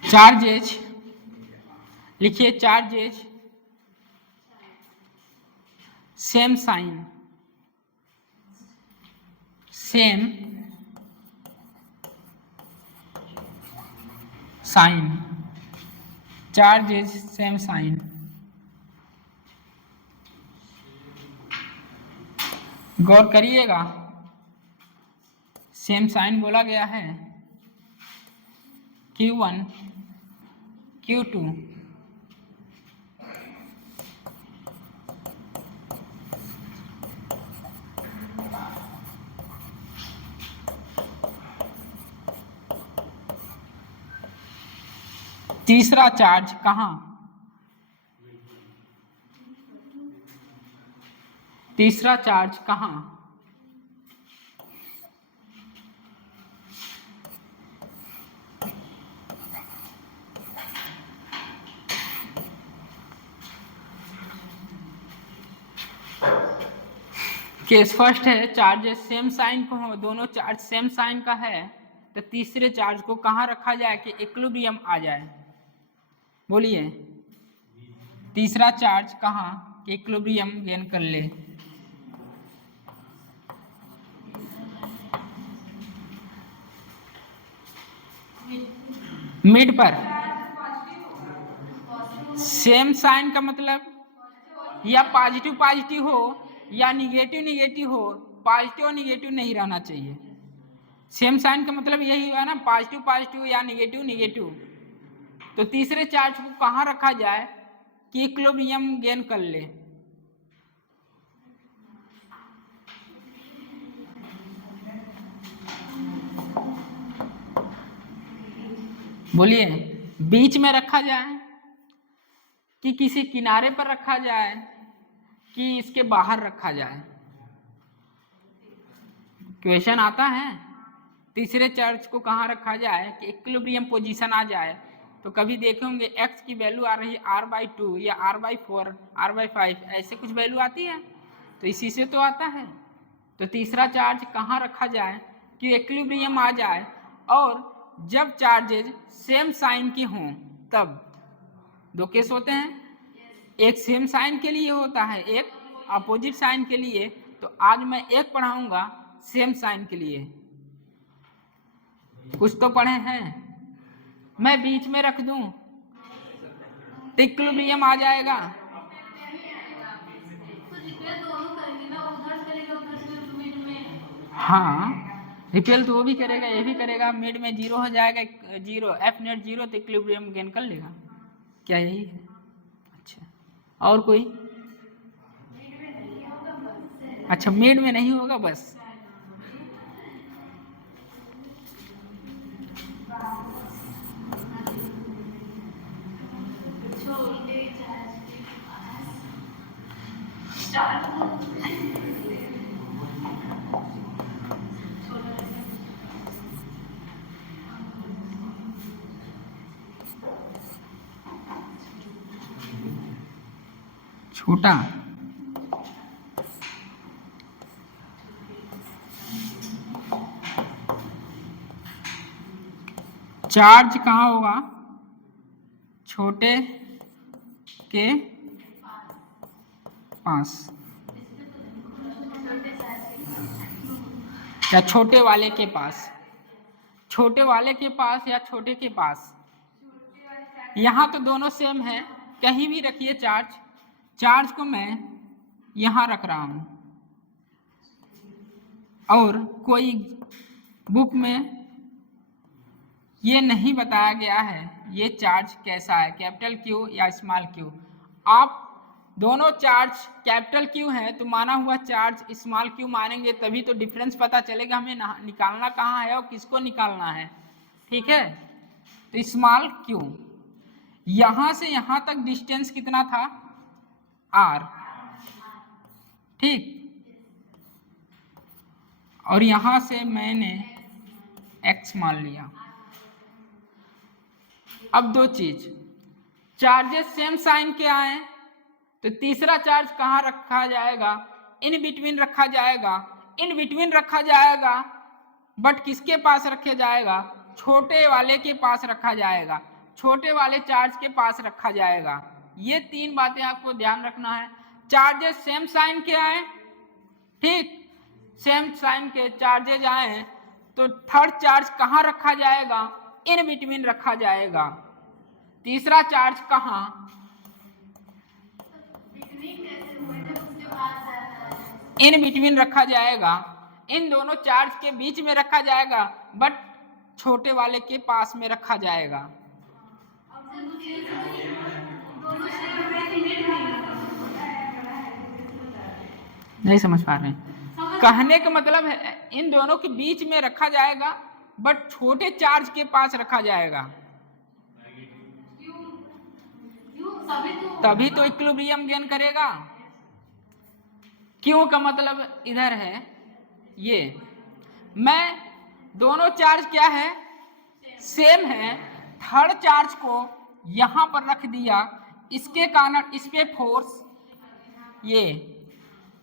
charges लिखिए, charges same sign, same sign, charges same sign. गौर करिएगा, सेम साइन बोला गया है। Q1 Q2 तीसरा चार्ज कहाँ? तीसरा चार्ज कहाँ? केस फर्स्ट है, चार्ज सेम साइन को हो, दोनों चार्ज सेम साइन का है, तो तीसरे चार्ज को कहाँ रखा जाए कि इक्विलिब्रियम आ जाए? बोलिए, तीसरा चार्ज कहाँ कि इक्विलिब्रियम गेन कर ले? मिड पर। सेम साइन का मतलब या पॉजिटिव पॉजिटिव हो या निगेटिव निगेटिव हो, पॉजिटिव और निगेटिव नहीं रहना चाहिए। सेम साइन का मतलब यही हुआ ना, पॉजिटिव पॉजिटिव या निगेटिव निगेटिव। तो तीसरे चार्ज को कहाँ रखा जाए कि इक्विलिब्रियम गेन कर ले? बोलिए, बीच में रखा जाए कि किसी किनारे पर रखा जाए कि इसके बाहर रखा जाए? क्वेश्चन आता है। तीसरे चार्ज को कहाँ रखा जाए कि इक्विलिब्रियम पोजीशन आ जाए? तो कभी देखे होंगे x की वैल्यू आ रही है r/2 या r/4 r/5, ऐसे कुछ वैल्यू आती है, तो इसी से तो आता है। तो तीसरा चार्ज कहाँ रखा जाए कि इक्विलिब्रियम आ जाए? और जब चार्जेज सेम साइन के हों तब। दो केस होते हैं, एक सेम साइन के लिए होता है, एक अपोजिट साइन के लिए। तो आज मैं एक पढ़ाऊंगा सेम साइन के लिए, कुछ तो पढ़े हैं। मैं बीच में रख दूं तो इक्विलिब्रियम आ जाएगा। हाँ, रिपेल तो वो भी करेगा, ये भी करेगा, मिड में जीरो हो जाएगा, जीरो एफ नेट जीरो, तो इक्विलिब्रियम गेन कर लेगा। क्या यही है? अच्छा, और कोई? अच्छा, मिड में नहीं होगा बस। छोटा चार्ज कहाँ होगा? छोटे के पास। या छोटे वाले के पास, छोटे वाले के पास या छोटे के पास। यहाँ तो दोनों सेम है, कहीं भी रखिए चार्ज। चार्ज को मैं यहाँ रख रहा हूँ, और कोई बुक में ये नहीं बताया गया है ये चार्ज कैसा है, कैपिटल क्यू या स्मॉल क्यू। आप दोनों चार्ज कैपिटल क्यू है तो माना हुआ चार्ज स्मॉल क्यू मानेंगे, तभी तो डिफरेंस पता चलेगा हमें निकालना कहाँ है और किसको निकालना है। ठीक है, तो स्मॉल क्यू, यहाँ से यहाँ तक डिस्टेंस कितना था? आर। ठीक, और यहाँ से मैंने एक्स मान लिया। अब दो चीज, चार्जेस सेम साइन के आए तो तीसरा चार्ज कहाँ रखा जाएगा? इन बिटवीन रखा जाएगा। इन बिटवीन रखा जाएगा, बट किसके पास रखा जाएगा? छोटे वाले के पास रखा जाएगा, छोटे वाले चार्ज के पास रखा जाएगा। ये तीन बातें आपको ध्यान रखना है। चार्जेस सेम साइन के आए, ठीक, सेम साइन के चार्जेज आए तो थर्ड चार्ज कहाँ रखा जाएगा? इन बिटवीन रखा जाएगा। तीसरा चार्ज कहाँ? इन बिटवीन रखा जाएगा, इन दोनों चार्ज के बीच में रखा जाएगा, बट छोटे वाले के पास में रखा जाएगा। नहीं समझ पा रहे हैं? कहने का मतलब है इन दोनों के बीच में रखा जाएगा, बट छोटे चार्ज के पास रखा जाएगा, तभी तो इक्विलिब्रियम गेन करेगा। क्यों का मतलब इधर है, ये मैं दोनों चार्ज क्या है? सेम है। थर्ड चार्ज को यहां पर रख दिया, इसके कारण इस पे फोर्स, ये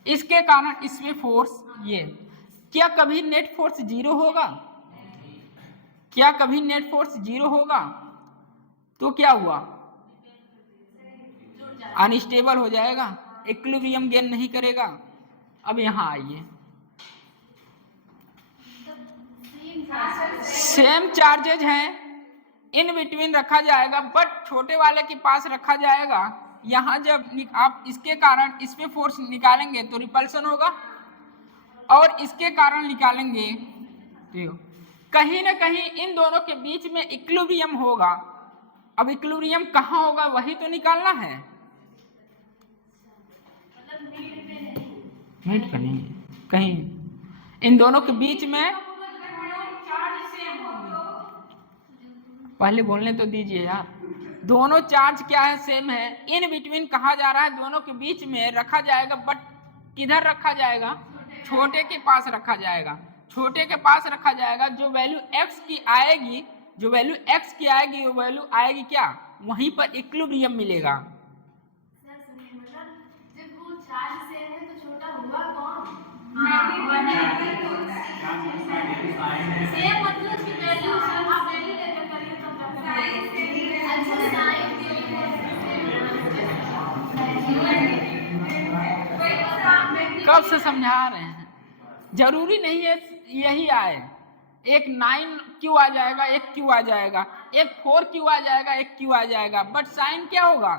इसके कारण इस पे फोर्स, ये क्या कभी नेट फोर्स जीरो होगा? क्या कभी नेट फोर्स जीरो होगा? तो क्या हुआ? अनस्टेबल हो जाएगा, इक्विलिब्रियम गेन नहीं करेगा। अब यहां आइए, सेम चार्जेज हैं, इन बिटवीन रखा जाएगा, बट छोटे वाले के पास रखा जाएगा। यहां जब आप इसके कारण इस पे फोर्स निकालेंगे तो रिपल्सन होगा, और इसके कारण निकालेंगे तो कहीं ना कहीं इन दोनों के बीच में इक्विलिब्रियम होगा। अब इक्विलिब्रियम कहाँ होगा वही तो निकालना है। मिड पे नहीं, कहीं इन दोनों के बीच में, पहले बोलने तो दीजिए यार। दोनों चार्ज क्या है? सेम है। इन बिटवीन कहा जा रहा है दोनों के बीच में रखा जाएगा, बट किधर रखा जाएगा? छोटे के पास रखा जाएगा, छोटे के पास रखा जाएगा। जो वैल्यू x की आएगी, जो वैल्यू x की आएगी वो वैल्यू आएगी क्या? वहीं पर इक्विलिब्रियम मिलेगा। कब से समझा रहे हैं, जरूरी नहीं है यही आए, एक 9q आ जाएगा, एक q आ जाएगा, एक 4q आ जाएगा, एक q आ जाएगा, बट साइन क्या होगा?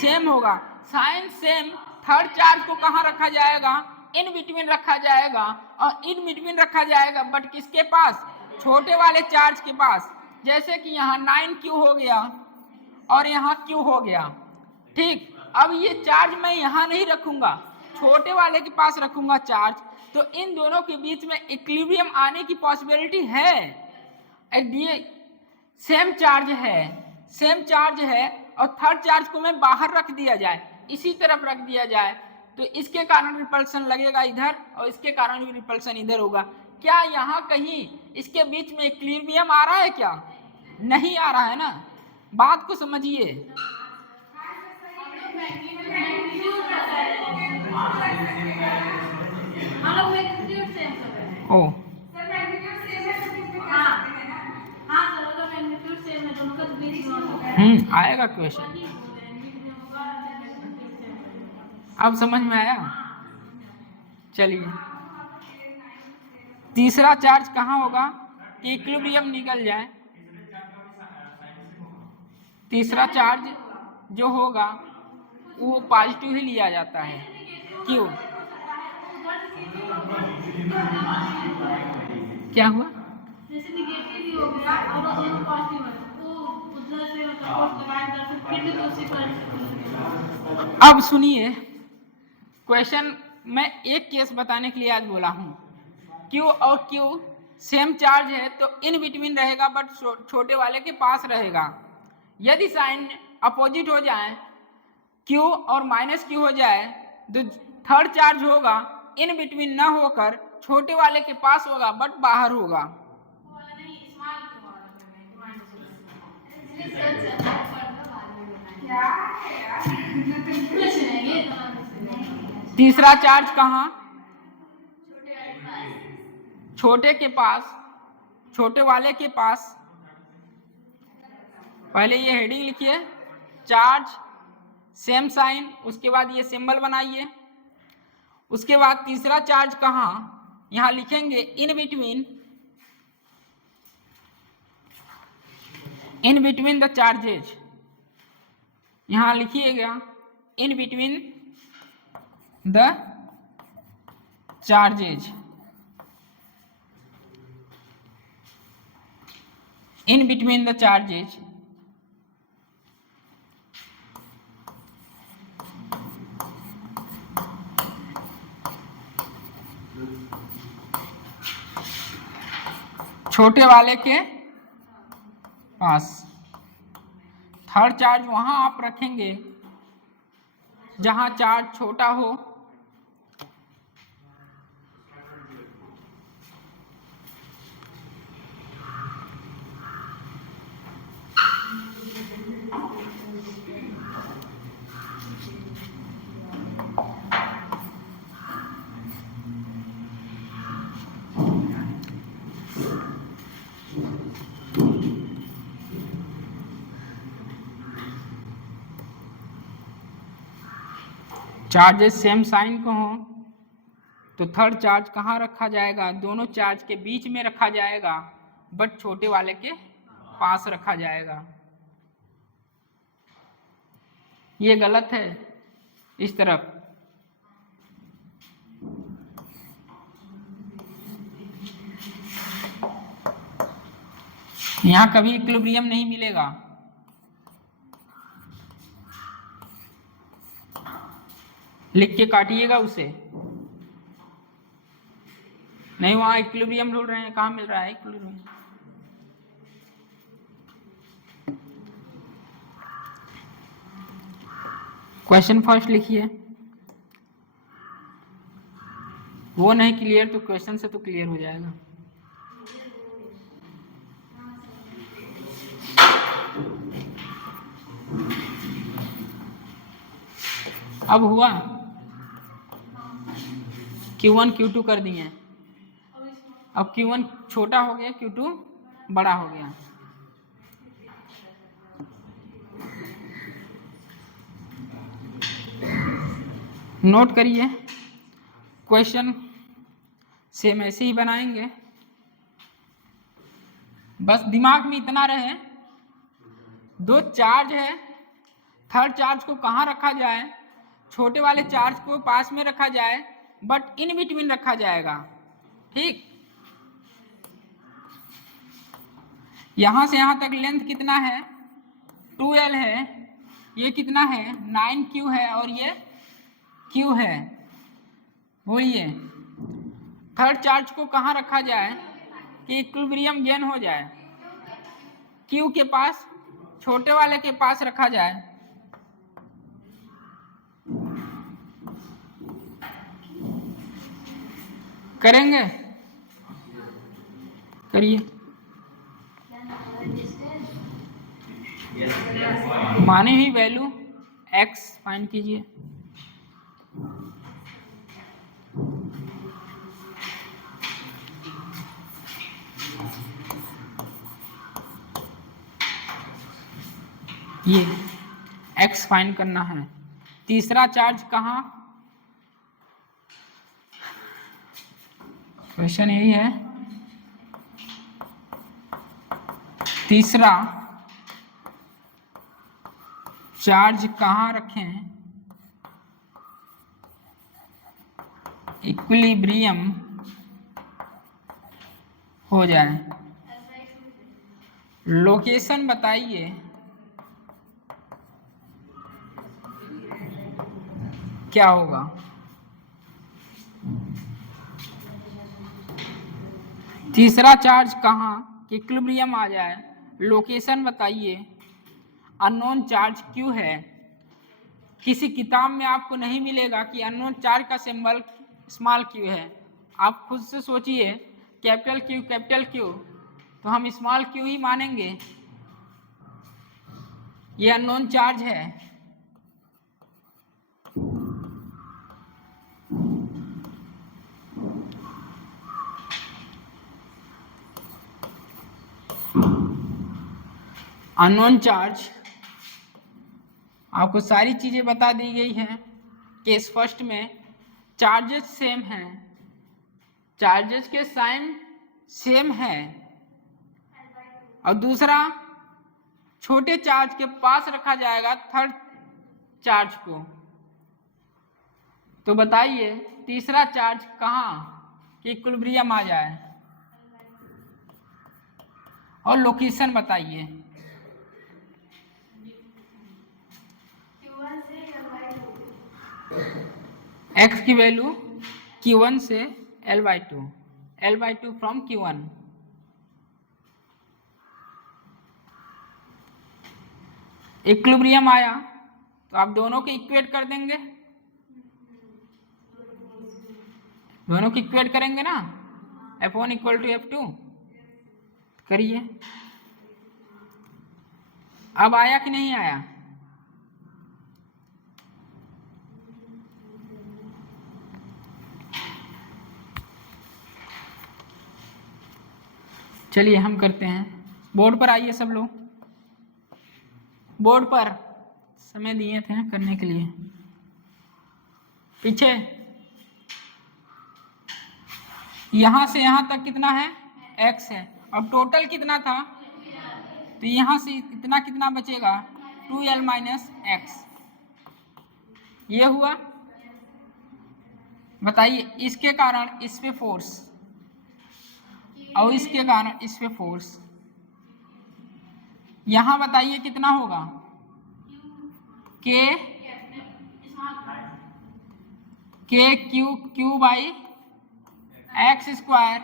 सेम होगा। साइन सेम, थर्ड चार्ज को कहाँ रखा जाएगा? इन बिटवीन रखा जाएगा, और इन बिटवीन रखा जाएगा, बट किसके पास? छोटे वाले चार्ज के पास। जैसे कि यहाँ 9q हो गया और यहाँ q हो गया, ठीक। अब ये चार्ज मैं यहाँ नहीं रखूंगा, छोटे वाले के पास रखूंगा चार्ज, तो इन दोनों के बीच में इक्विलिब्रियम आने की पॉसिबिलिटी है। ये सेम चार्ज है, सेम चार्ज है, और थर्ड चार्ज को मैं बाहर रख दिया जाए, इसी तरफ रख दिया जाए, तो इसके कारण रिपल्सन लगेगा इधर, और इसके कारण भी रिपल्सन इधर होगा। क्या यहाँ कहीं इसके बीच में इक्विलिब्रियम आ रहा है? क्या नहीं आ रहा है ना। बात को समझिए। ओ आएगा क्वेश्चन, अब समझ में आया। चलिए, तीसरा चार्ज कहाँ होगा कि इक्विलिब्रियम निकल जाए? तीसरा चार्ज जो होगा वो पॉजिटिव ही लिया जाता है। क्यों? क्या हुआ? जैसे निगेटिव ही हो गया और वो दोनों पॉजिटिव है, तो उधर से फोर्स लगाया तो फिर भी दूसरी पर। अब सुनिए, क्वेश्चन मैं एक केस बताने के लिए आज बोला हूँ। Q और Q सेम चार्ज है तो इन बिटवीन रहेगा, बट छोटे वाले के पास रहेगा। यदि साइन अपोजिट हो जाए, Q और -Q हो जाए, तो थर्ड चार्ज होगा इन बिटवीन ना होकर छोटे वाले के पास होगा, बट बाहर होगा। तीसरा चार्ज कहाँ? छोटे के पास, छोटे वाले के पास। पहले ये हेडिंग लिखिए, चार्ज सेम साइन, उसके बाद ये सिंबल बनाइए। उसके बाद तीसरा चार्ज कहाँ? यहां लिखेंगे इन बिटवीन द चार्जेज। यहां लिखिएगा in between the charges, in between the charges. छोटे वाले के पास। थर्ड चार्ज वहां आप रखेंगे जहां चार्ज छोटा हो, चार्जेस सेम साइन को हो, तो थर्ड चार्ज कहाँ रखा जाएगा? दोनों चार्ज के बीच में रखा जाएगा, बट छोटे वाले के पास रखा जाएगा। ये गलत है इस तरफ। यहां कभी इक्विलिब्रियम नहीं मिलेगा। लिख के काटिएगा उसे। नहीं, वहां इक्विलिब्रियम ढूंढ रहे हैं, कहाँ मिल रहा है इक्विलिब्रियम? क्वेश्चन फर्स्ट लिखिए। वो नहीं क्लियर तो क्वेश्चन से तो क्लियर हो जाएगा। अब हुआ, Q1 Q2 कर दिए, अब Q1 छोटा हो गया, Q2 बड़ा हो गया। नोट करिए, क्वेश्चन सेम ऐसे ही बनाएंगे। बस दिमाग में इतना रहे, दो चार्ज है, थर्ड चार्ज को कहाँ रखा जाए, छोटे वाले चार्ज को पास में रखा जाए, बट इन बिटवीन रखा जाएगा। ठीक, यहां से यहां तक लेंथ कितना है, 2L है, ये कितना है 9Q है, और ये Q है। बोलिए थर्ड चार्ज को कहाँ रखा जाए कि इक्विलिब्रियम गेन हो जाए, Q के पास, छोटे वाले के पास रखा जाए। करेंगे, करिए। मानी हुई वैल्यू x फाइंड कीजिए। ये x फाइंड करना है। तीसरा चार्ज कहाँ, क्वेश्चन यही है, तीसरा चार्ज कहाँ रखें इक्विलिब्रियम हो जाए, लोकेशन बताइए। क्या होगा, तीसरा चार्ज कहाँ कि इक्विलिब्रियम आ जाए, लोकेशन बताइए। अननोन चार्ज क्यू है, किसी किताब में आपको नहीं मिलेगा कि अननोन चार्ज का सिंबल स्मॉल क्यू है। आप खुद से सोचिए, कैपिटल क्यू तो हम स्मॉल क्यू ही मानेंगे, ये अननोन चार्ज है। अननोन चार्ज आपको सारी चीजें बता दी गई हैं। केस फर्स्ट में चार्जेस सेम हैं, चार्जेस के साइन सेम है, और दूसरा छोटे चार्ज के पास रखा जाएगा थर्ड चार्ज को। तो बताइए तीसरा चार्ज कहाँ कि इक्विलिब्रियम आ जाए, और लोकेशन बताइए। x की वैल्यू Q1 से L/2, L/2 from Q1। Equilibrium आया तो आप दोनों को इक्वेट कर देंगे, दोनों को इक्वेट करेंगे ना, F1 = F2। करिए, अब आया कि नहीं आया, चलिए हम करते हैं। बोर्ड पर आइए सब लोग, बोर्ड पर समय दिए थे करने के लिए, पीछे यहां से यहां तक कितना है x है, अब टोटल कितना था, तो यहां से इतना कितना बचेगा 2L - x। ये हुआ, बताइए इसके कारण इस पे फोर्स, और इसके कारण इस पे फोर्स, यहां बताइए कितना होगा, k Q/x²।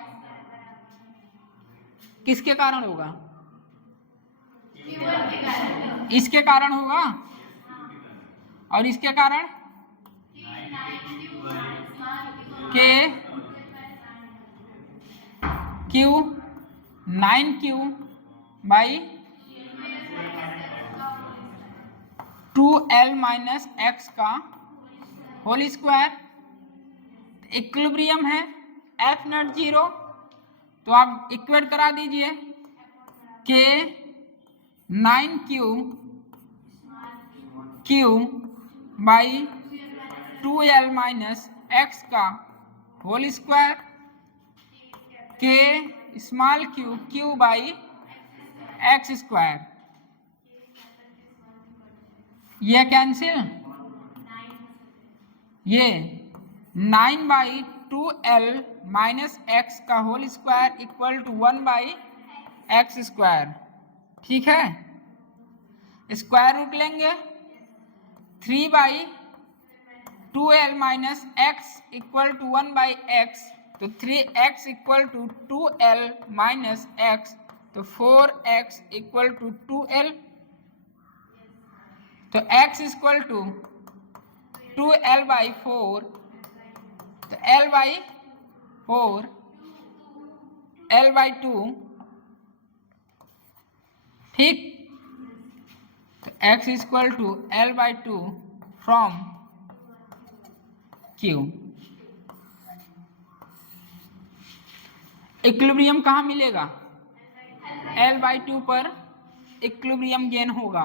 किसके कारण होगा, इसके कारण होगा, और इसके कारण k Q 9Q/2L - x का होल स्क्वायर। इक्विलिब्रियम है F0 0, तो आप इक्वेट करा दीजिए, k 9Q/2L - x का whole square, k small q Q/2 x square, ये कैंसिल, ये 9/2l माइनस एक्स का whole square equal to 1/x square. ठीक है, स्क्वायर रूट लेंगे 3/2l minus x equal to 1/x, तो 3x equal to 2l minus x, तो 4x equal to 2l, तो x equal to 2l/4, तो l/4 l/2, ठीक, तो x equal to l/2 from Q। Equilibrium कहाँ मिलेगा? l/2 पर इक्विलिब्रियम गेन होगा।